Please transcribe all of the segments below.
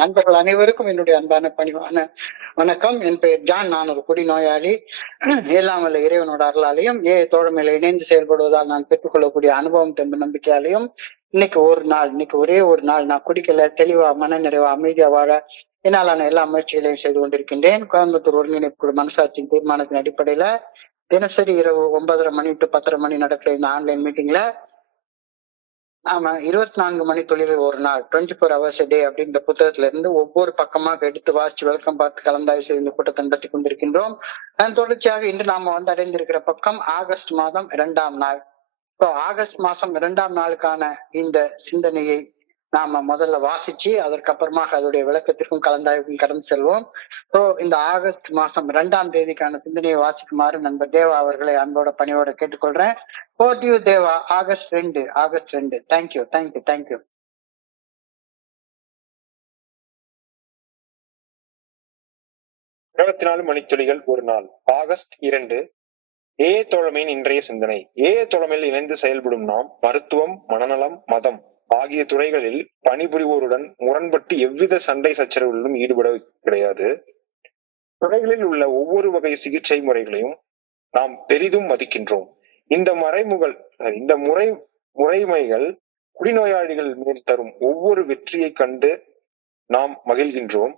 நண்பர்கள் அனைவருக்கும் என்னுடைய அன்பான பணிவான வணக்கம். என் பெயர் ஜான். நான் ஒரு குடிநோயாளி. எல்லாம் வல்ல இறைவனோட அருளாலையும் தோழமையில இணைந்து செயல்படுவதால் நான் பெற்றுக்கொள்ளக்கூடிய அனுபவம் தெம்பு நம்பிக்கையாலையும் இன்னைக்கு ஒரே ஒரு நாள் நான் குடிக்கல, தெளிவா மன நிறைவா அமைதியா வாழ என்னாலான எல்லா முயற்சிகளையும் செய்து கொண்டிருக்கின்றேன். கோயம்புத்தூர் ஒருங்கிணைப்பு குழு மனசாட்சியின் தீர்மானத்தின் அடிப்படையில தினசரி இரவு 9:30 மணி டு 10:30 மணி நடக்கிற இந்த ஆன்லைன் மீட்டிங்ல ஆமா 24 மணி தொழில் ஒரு நாள் 24 hours a day அப்படின்ற புத்தகத்துல இருந்து ஒவ்வொரு பக்கமாக எடுத்து வாசிச்சு விளக்கம் பார்த்து கலந்தாய்வு செய்து இந்த கூட்டத்தை நடத்தி கொண்டிருக்கின்றோம். அதன் தொடர்ச்சியாக இன்று நாம அடைந்திருக்கிற பக்கம் ஆகஸ்ட் மாதம் 2ஆம் நாள். இப்போ ஆகஸ்ட் மாசம் 2ஆம் நாளுக்கான இந்த சிந்தனையை நாம முதல்ல வாசிச்சு அதற்கப்புறமாக அதோடைய விளக்கத்திற்கும் கலந்தாய்வுக்கும் கடந்து செல்வோம். ஸோ இந்த ஆகஸ்ட் மாசம் 2ஆம் தேதிக்கான சிந்தனையை வாசிக்குமாறு நண்பர் தேவா அவர்களை அன்போட பணியோட கேட்டுக்கொள்றேன். போட்டியூ தேவா. ஆகஸ்ட் 2. தேங்க்யூ. 24 மணித்துளிகள் ஒரு நாள். ஆகஸ்ட் 2. தோழமையின் இன்றைய சிந்தனை. தோழமையில் இணைந்து செயல்படும் நாம் மருத்துவம், மனநலம், மதம் ஆகிய துறைகளில் பணிபுரிவோருடன் முரண்பட்டு எவ்வித சண்டை சச்சரவுகளிலும் ஈடுபட கிடையாது. துறைகளில் உள்ள ஒவ்வொரு வகை சிகிச்சை முறைகளையும் நாம் பெரிதும் மதிக்கின்றோம். இந்த முறைமைகள் குடிநோயாளிகள் மேல் தரும் ஒவ்வொரு வெற்றியை கண்டு நாம் மகிழ்கின்றோம்.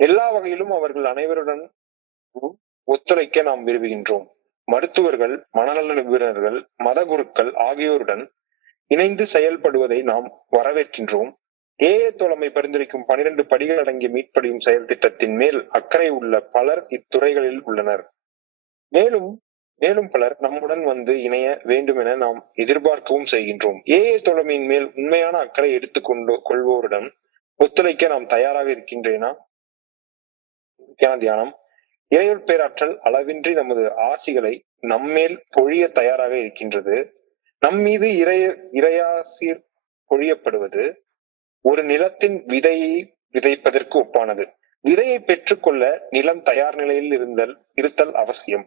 எல்லா வகையிலும் அவர்கள் அனைவருடன் ஒத்துழைக்க நாம் விரும்புகின்றோம். மருத்துவர்கள், மனநல நிபுணர்கள், மத குருக்கள் ஆகியோருடன் இணைந்து செயல்படுவதை நாம் வரவேற்கின்றோம். தோழமை பரிந்துரைக்கும் 12 படிகள் அடங்கிய மீட்படியும் செயல் திட்டத்தின் மேல் அக்கறை உள்ள பலர் இத்துறைகளில் உள்ளனர். மேலும் பலர் நம்முடன் வந்து இணைய வேண்டும் என நாம் எதிர்பார்க்கவும் செய்கின்றோம். தோழமையின் மேல் உண்மையான அக்கறை எடுத்துக் கொள்வோருடன் ஒத்துழைக்க நாம் தயாராக இருக்கின்றேனா? தியானம். இறையொள் பேராற்றல் அளவின்றி நமது ஆசிகளை நம்மேல் பொழிய தயாராக இருக்கின்றது. நம் மீது இறையாசிர் பொழியப்படுவது ஒரு நிலத்தின் விதையை விதைப்பதற்கு ஒப்பானது. விதையை பெற்றுக்கொள்ள நிலம் தயார் நிலையில் இருத்தல் அவசியம்.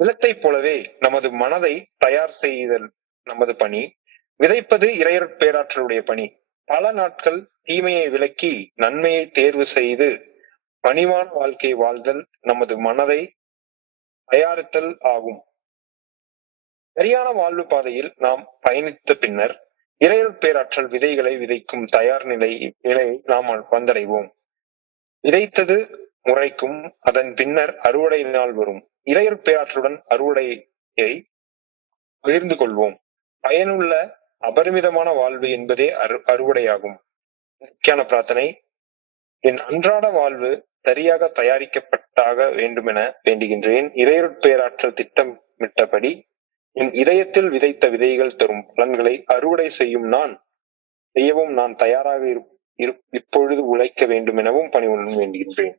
நிலத்தை போலவே நமது மனதை தயார் செய்தல் நமது பணி. விதைப்பது இறையொள் பேராற்றலுடைய பணி. பல நாட்கள் தீமையை விலக்கி நன்மையை தேர்வு செய்து பணிவான வாழ்க்கை வாழ்தல் நமது மனதை தயாரித்தல் ஆகும். சரியான வாழ்வு பாதையில் நாம் பயணித்த பின்னர் இறையொள் பேராற்றல் விதைகளை விதைக்கும் தயார் நிலையை நாம் வந்தடைவோம். விதைத்தது முறைக்கும் அதன் பின்னர் அறுவடை நாள் வரும். இறையொள் பேராற்றலுடன் அறுவடையை பகிர்ந்து கொள்வோம். பயனுள்ள அபரிமிதமான வாழ்வு என்பதே அறுவடையாகும். முக்கியமான பிரார்த்தனை. என் அன்றாட வாழ்வு சரியாக தயாரிக்கப்பட்டாக வேண்டுமென வேண்டுகின்றேன். இறையொள் பேராற்றல் திட்டமிட்டபடி என் இதயத்தில் விதைத்த விதைகள் தரும் பலன்களை அறுவடை செய்யவும் நான் தயாராக இப்பொழுது உழைக்க வேண்டும் எனவும் பணிவுடன் வேண்டுகின்றேன்.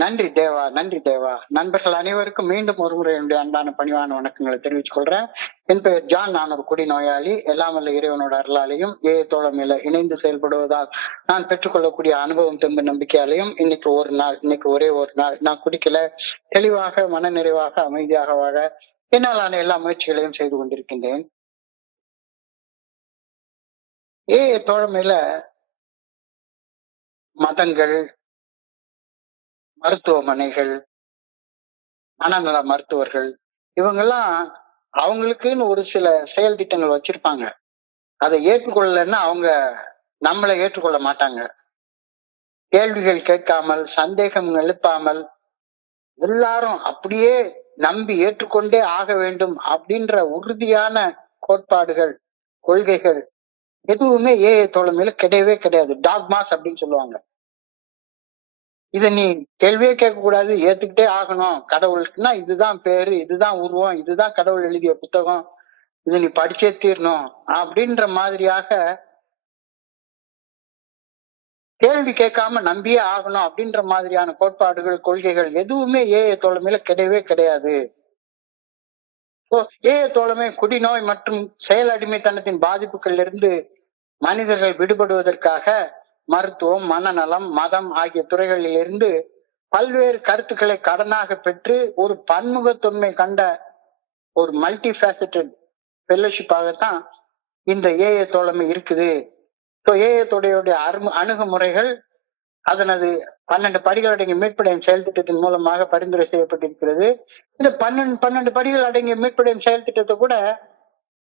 நன்றி தேவா. நண்பர்கள் அனைவருக்கும் மீண்டும் ஒரு முறை என்னுடைய அன்பான பணிவான வணக்கங்களை தெரிவித்துக் கொள்றேன். என் பெயர் ஜான். நான் ஒரு குடிநோயாளி. எல்லாம் வல்ல இறைவனோட அருளாலையும் தோழமையில இணைந்து செயல்படுவதால் நான் பெற்றுக்கொள்ளக்கூடிய அனுபவம் தெம்பு நம்பிக்கையாலையும் இன்னைக்கு ஒரே ஒரு நாள் நான் குடிக்கல, தெளிவாக மன நிறைவாக அமைதியாக வாழ என்னாலான எல்லா முயற்சிகளையும் செய்து கொண்டிருக்கின்றேன். தோழமையில மதங்கள், மருத்துவமனைகள், மனநல மருத்துவர்கள் இவங்கெல்லாம் அவங்களுக்குன்னு ஒரு சில செயல் திட்டங்கள் வச்சிருப்பாங்க. அதை ஏற்றுக்கொள்ளலன்னா அவங்க நம்மளை ஏற்றுக்கொள்ள மாட்டாங்க. கேள்விகள் கேட்காமல், சந்தேகம் எழுப்பாமல் எல்லாரும் அப்படியே நம்பி ஏற்றுக்கொண்டே ஆக வேண்டும் அப்படின்ற உறுதியான கோட்பாடுகள், கொள்கைகள் எதுவுமே தோழமையில கிடையவே கிடையாது. டாக்மாஸ் அப்படின்னு சொல்லுவாங்க. இத நீ கேள்வியே கேட்க கூடாது, ஏத்துக்கிட்டே ஆகணும். கடவுளுக்குன்னா இதுதான் பேரு, இதுதான் உருவம், இதுதான் கடவுள் எழுதிய புத்தகம், இதை நீ படிச்சே தீரணும் அப்படின்ற மாதிரியாக கேள்வி கேட்காம நம்பியே ஆகணும் அப்படின்ற மாதிரியான கோட்பாடுகள், கொள்கைகள் எதுவுமே தோழமையில கிடையவே கிடையாது. தோழமை குடிநோய் மற்றும் செயல் அடிமைத்தனத்தின் பாதிப்புகள் இருந்து மனிதர்கள் விடுபடுவதற்காக மருத்துவம், மனநலம், மதம் ஆகிய துறைகளில் இருந்து பல்வேறு கருத்துக்களை கடனாக பெற்று ஒரு பன்முகத்தன்மை கண்ட ஒரு மல்டி ஃபேசட்டட் ஃபெல்லோஷிப்பாகத்தான் இந்த ஏஏ தோழமை இருக்குது. ஸோ ஏஏ தோடைய அணுகுமுறைகள் அதனது 12 படிகள் அடங்கிய மீட்படையும் செயல் திட்டத்தின் மூலமாக பரிந்துரை செய்யப்பட்டிருக்கிறது. இந்த 12 படிகள் அடங்கிய மீட்படையும் செயல் திட்டத்தை கூட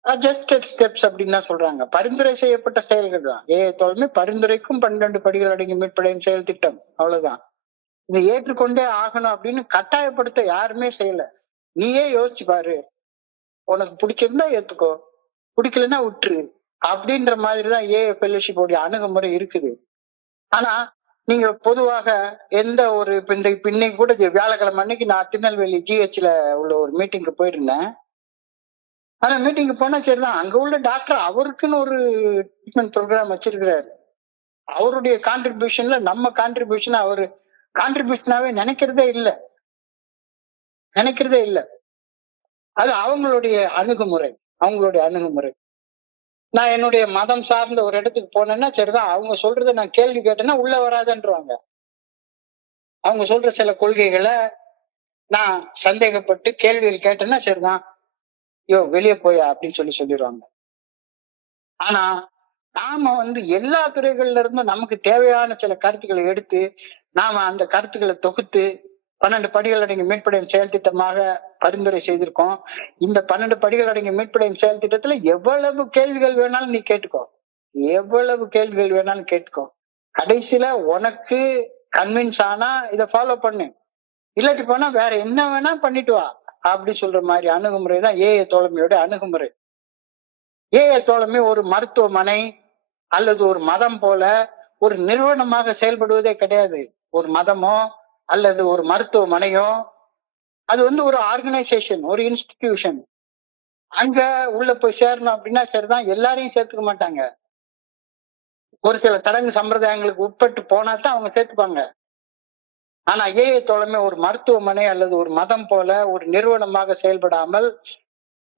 அட்ஜஸ்டட் ஸ்டெப்ஸ் அப்படின்னு தான் சொல்றாங்க. பரிந்துரை செய்யப்பட்ட செயல்கள் தான். ஏஏ தோழமை பரிந்துரைக்கும் 12 படிகள் அடங்கிய மீட்படையும் செயல் திட்டம், அவ்வளவுதான். இதை ஏற்றுக்கொண்டே ஆகணும் அப்படின்னு கட்டாயப்படுத்த யாருமே செய்யல. நீயே யோசிச்சு பாரு, உனக்கு பிடிச்சிருந்தா ஏத்துக்கோ, பிடிக்கலன்னா விட்டுரு அப்படின்ற மாதிரிதான் ஏஏ ஃபெல்லோஷிப் உடைய அணுகுமுறை இருக்குது. ஆனா நீங்க பொதுவாக எந்த ஒரு இன்னைக்கு கூட வியாழக்கிழமை அன்னைக்கு நான் திருநெல்வேலி ஜிஹெச்ல உள்ள ஒரு மீட்டிங்க்கு போயிருந்தேன். அந்த மீட்டிங்க்கு போனா சரிதான், அங்க உள்ள டாக்டர் அவருக்குன்னு ஒரு ட்ரீட்மெண்ட் ப்ரோக்ராம் வச்சிருக்கிறாரு. அவருடைய கான்ட்ரிபியூஷன்ல நம்ம கான்ட்ரிபியூஷன் அவரு கான்ட்ரிபியூஷனாவே நினைக்கிறதே இல்லை. அது அவங்களுடைய அணுகுமுறை. நான் என்னுடைய மதம் சார்ந்த ஒரு இடத்துக்கு போனேன்னா சரிதான், அவங்க சொல்றதை நான் கேள்வி கேட்டேன்னா உள்ள வராதுன்றவாங்க. அவங்க சொல்ற சில கொள்கைகளை நான் சந்தேகப்பட்டு கேள்விகள் கேட்டேன்னா சரிதான், வெளியே போயா அப்படின்னு சொல்லிடுவாங்க. ஆனா நாம எல்லா துறைகள்ல இருந்தும் நமக்கு தேவையான சில கருத்துக்களை எடுத்து நாம அந்த கருத்துக்களை தொகுத்து 12 படிகள் அடங்கிய மீட்படையும் செயல் திட்டமாக பரிந்துரை செய்திருக்கோம். இந்த 12 படிகள் அடங்கிய மீட்படையும் செயல் திட்டத்துல எவ்வளவு கேள்விகள் வேணாலும் நீ கேட்டுக்கோ, கடைசியில உனக்கு கன்வின்ஸ் ஆனா இதை ஃபாலோ பண்ணு, இல்லாட்டி போனா வேற என்ன வேணா பண்ணிட்டு வா அப்படி சொல்ற மாதிரி அணுகுமுறை தான் ஏஏ தோழமையோட அணுகுமுறை. ஏஏ தோழமை ஒரு மருத்துவமனை அல்லது ஒரு மதம் போல ஒரு நிறுவனமாக செயல்படுவதே கிடையாது. ஒரு மதமோ அல்லது ஒரு மருத்துவமனையோ அது ஒரு ஆர்கனைசேஷன், ஒரு இன்ஸ்டிடியூஷன். அங்க உள்ள போய் சேரணும் அப்படின்னா சரிதான், எல்லாரையும் சேர்த்துக்க மாட்டாங்க. ஒரு சில சடங்கு சம்பிரதாயங்களுக்கு உட்பட்டு போனா தான் அவங்க சேர்த்துப்பாங்க. ஆனா ஏஏ தோழமை ஒரு மருத்துவமனை அல்லது ஒரு மதம் போல ஒரு நிறுவனமாக செயல்படாமல்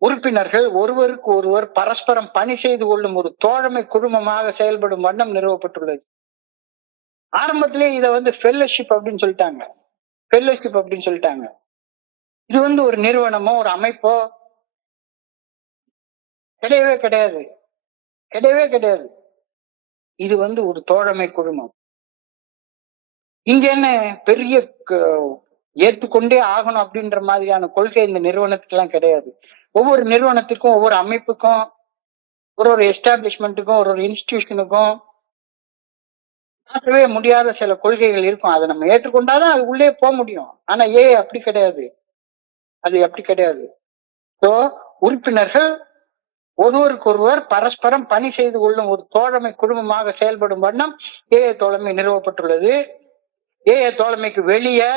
உறுப்பினர்கள் ஒருவருக்கு ஒருவர் பரஸ்பரம் பணி செய்து கொள்ளும் ஒரு தோழமை குழுமமாக செயல்படும் வண்ணம் நிறுவப்பட்டுள்ளது. ஆரம்பத்திலே இதை ஃபெல்லோஷிப் அப்படின்னு சொல்லிட்டாங்க. இது ஒரு நிறுவனமோ ஒரு அமைப்போ கிடையவே கிடையாது. இது ஒரு தோழமை குழுமம். இங்க என்ன பெரிய ஏத்துக்கொண்டே ஆகணும் அப்படின்ற மாதிரியான கொள்கை இந்த நிறுவனத்துக்கு எல்லாம் கிடையாது. ஒவ்வொரு நிறுவனத்துக்கும் ஒவ்வொரு அமைப்புக்கும் ஒரு எஸ்டாப்ளிஷ்மெண்ட்டுக்கும் ஒரு இன்ஸ்டிடியூஷனுக்கும் மாற்றவே முடியாத சில கொள்கைகள் இருக்கும். அதை நம்ம ஏற்றுக்கொண்டாதான் அது உள்ளே போக முடியும். ஆனா அப்படி கிடையாது. ஸோ உறுப்பினர்கள் ஒருவருக்கொருவர் பரஸ்பரம் பணி செய்து கொள்ளும் ஒரு தோழமை குழுமமாக செயல்படும் வண்ணம் ஏஏ தோழமை நிறுவப்பட்டுள்ளது. ஏஏ தோழமைக்கு வெளியே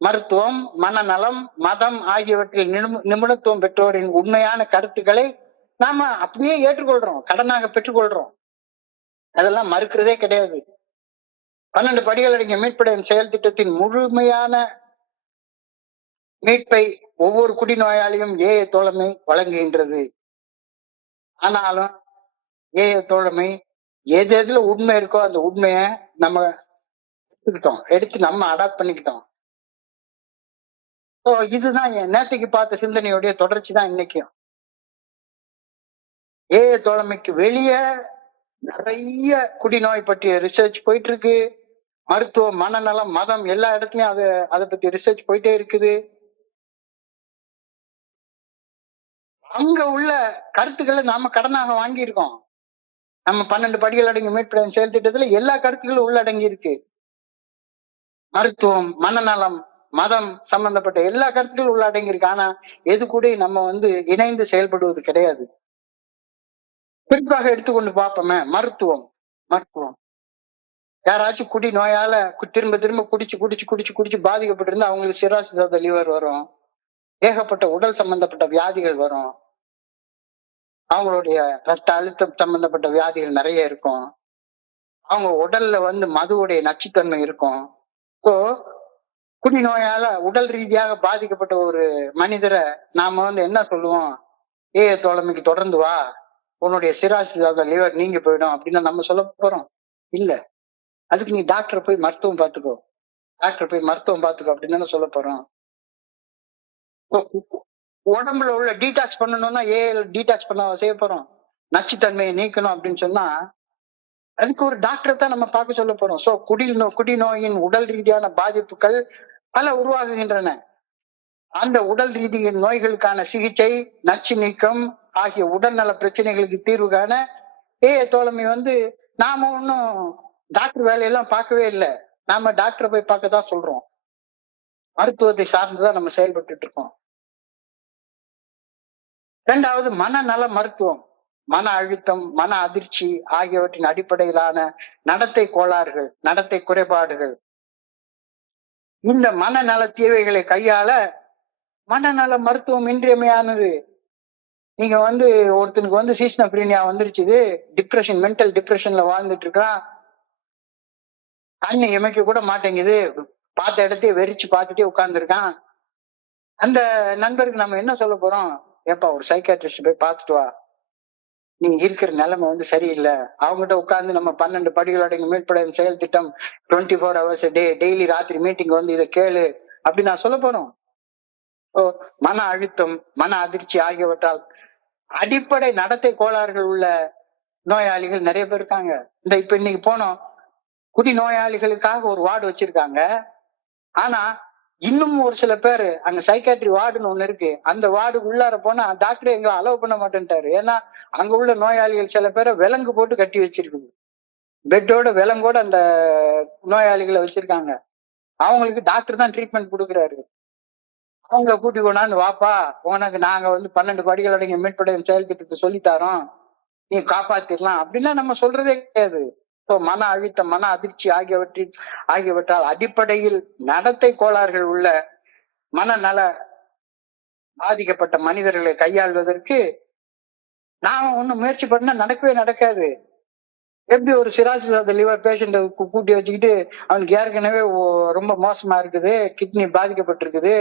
மருத்துவம், மனநலம், மதம் ஆகியவற்றில் நிபுணத்துவம் பெற்றோரின் உண்மையான கருத்துக்களை நாம அப்படியே ஏற்றுக்கொள்றோம், கடனாக பெற்றுக்கொள்றோம். அதெல்லாம் மறுக்கிறதே கிடையாது. 12 படிகள் அடங்கிய மீட்படையும் செயல் திட்டத்தின் முழுமையான மீட்பை ஒவ்வொரு குடிநோயாளியும் ஏஏ தோழமை வழங்குகின்றது. ஆனாலும் ஏஏ தோழமை எதுல உண்மை இருக்கோ அந்த உண்மையை நம்ம எடுத்து நம்ம அடாப்ட் பண்ணிக்கிட்டோம். இதுதான் நேற்றுக்கு பார்த்த சிந்தனையுடைய தொடர்ச்சி தான் இன்னைக்கும். ஏஏ தோழமைக்கு வெளியே நிறைய குடிநோய் பற்றிய ரிசர்ச் போயிட்டு இருக்கு. மருத்துவம், மனநலம், மதம் எல்லா இடத்துலயும் அதை பத்தி ரிசர்ச் போயிட்டே இருக்குது. அங்க உள்ள கருத்துக்களை நாம கடனாக வாங்கியிருக்கோம். நம்ம 12 படிகள் அடங்கி மீட்படையும் செயல் திட்டத்துல எல்லா கருத்துக்களும் உள்ளடங்கி இருக்கு. மருத்துவம், மனநலம், மதம் சம்பந்தப்பட்ட எல்லா கருத்துக்களும் உள்ளடங்கி இருக்கு. ஆனா எது கூட நம்ம இணைந்து செயல்படுவது கிடையாது. குறிப்பாக எடுத்துக்கொண்டு பார்ப்போமே, மருத்துவம். யாராச்சும் குடி நோயால திரும்ப திரும்ப குடிச்சு பாதிக்கப்பட்டிருந்தா அவங்களுக்கு சிராசிஸ் லிவர் வரும், ஏகப்பட்ட உடல் சம்பந்தப்பட்ட வியாதிகள் வரும், அவங்களுடைய ரத்த அழுத்தம் சம்பந்தப்பட்ட வியாதிகள் நிறைய இருக்கும், அவங்க உடல்ல மதுவுடைய நச்சுத்தன்மை இருக்கும். இப்போ குடிநோயால உடல் ரீதியாக பாதிக்கப்பட்ட ஒரு மனிதரை நாம என்ன சொல்லுவோம், ஏஏ தோழமைக்கு தொடர்ந்து வா, உன்னுடைய சிராசிஸ் லிவர் நீங்க போயிடும் அப்படின்னு நம்ம சொல்ல போறோம்? இல்ல. அதுக்கு நீ டாக்டரை போய் மருத்துவம் பார்த்துக்கோ அப்படின்னு தானே சொல்ல போறோம். உடம்புல உள்ள டீடாக்ஸ் பண்ணணும்னா டீடாக்ஸ் பண்ண செய்ய போறோம். நச்சுத்தன்மையை நீக்கணும் அப்படின்னு சொன்னா அதுக்கு ஒரு டாக்டரை தான் நம்ம பார்க்க சொல்ல போறோம். சோ குடிநோயின் உடல் ரீதியான பாதிப்புகள் பல உருவாகுகின்றன. அந்த உடல் ரீதியின் நோய்களுக்கான சிகிச்சை, நச்சு நீக்கம் ஆகிய உடல்நல பிரச்சனைகளுக்கு தீர்வு காண தோழமை நாம ஒன்னும் டாக்டர் வேலையெல்லாம் பார்க்கவே இல்லை. நாம டாக்டரை போய் பார்க்க தான் சொல்றோம். மருத்துவத்தை சார்ந்துதான் நம்ம செயல்பட்டு இருக்கோம். இரண்டாவது மனநல மருத்துவம். மன அழுத்தம், மன அதிர்ச்சி ஆகியவற்றின் அடிப்படையிலான நடத்தை கோளாறுகள், நடத்தை குறைபாடுகள், இந்த மனநல தீவைகளை கையாள மனநல மருத்துவம் இன்றியமையானது. நீங்க ஒருத்தனுக்கு சீஸ்னோஃப்ரீனியா வந்துருச்சு, டிப்ரெஷன், மென்டல் டிப்ரெஷன்ல வாழ்ந்துட்டு இருக்கான், கண்ணு இமைக்க கூட மாட்டேங்குது, பார்த்த இடத்தையே வெறிச்சு பார்த்துட்டே உட்கார்ந்து இருக்கான். அந்த நண்பருக்கு நம்ம என்ன சொல்ல போறோம்? ஏப்பா ஒரு சைக்காட்ரிஸ்ட் போய் பார்த்துட்டு வா, நீங்க இருக்கிற நிலைமை சரியில்லை. அவங்ககிட்ட உட்கார்ந்து நம்ம 12 படிகளோட மீட்படையும் செயல் திட்டம் 24 hours டெய்லி ராத்திரி மீட்டிங் இதை கேளு அப்படி நான் சொல்ல போறோம். மன அழுத்தம், மன அதிர்ச்சி ஆகியவற்றால் அடிப்படை நடத்தை கோளாறுகள் உள்ள நோயாளிகள் நிறைய பேர் இருக்காங்க. இப்ப இன்னைக்கு போனோம், குடி நோயாளிகளுக்காக ஒரு வார்டு வச்சிருக்காங்க. ஆனா இன்னும் ஒரு சில பேரு அங்க சைக்காட்ரி வார்டுன்னு ஒண்ணு இருக்கு, அந்த வார்டுக்கு உள்ளார போனா டாக்டர் எங்களை அலோவ் பண்ண மாட்டேன்ட்டாரு. ஏன்னா அங்க உள்ள நோயாளிகள் சில பேரை விலங்கு போட்டு கட்டி வச்சிருக்குது, பெட்டோட விலங்கோட அந்த நோயாளிகளை வச்சிருக்காங்க. அவங்களுக்கு டாக்டர் தான் ட்ரீட்மெண்ட் கொடுக்குறாரு. அவங்களை கூட்டி கொண்டாந்து வாப்பா, உனக்கு நாங்க 12 படிகள் அடங்கிய மீட்படையும் செயல் திட்டத்தை சொல்லித்தாரோம், நீ காப்பாத்திடலாம் அப்படின்னா நம்ம சொல்றதே கிடையாது. மன அழுத்தம், மன அதிர்ச்சி ஆகியவற்றால் அடிப்படையில் நடத்தை கோளாறுகள் உள்ள மனநல பாதிக்கப்பட்ட மனிதர்களை கையாள்வதற்கு நாம ஒண்ணு முயற்சி பண்ணா நடக்கவே நடக்காது. எப்படி ஒரு சிராசிஸ் ஆஃப் த லிவர் பேஷண்ட கூட்டி வச்சுக்கிட்டு அவனுக்கு ஏற்கனவே ரொம்ப மோசமா இருக்குது, கிட்னி பாதிக்கப்பட்டிருக்குது,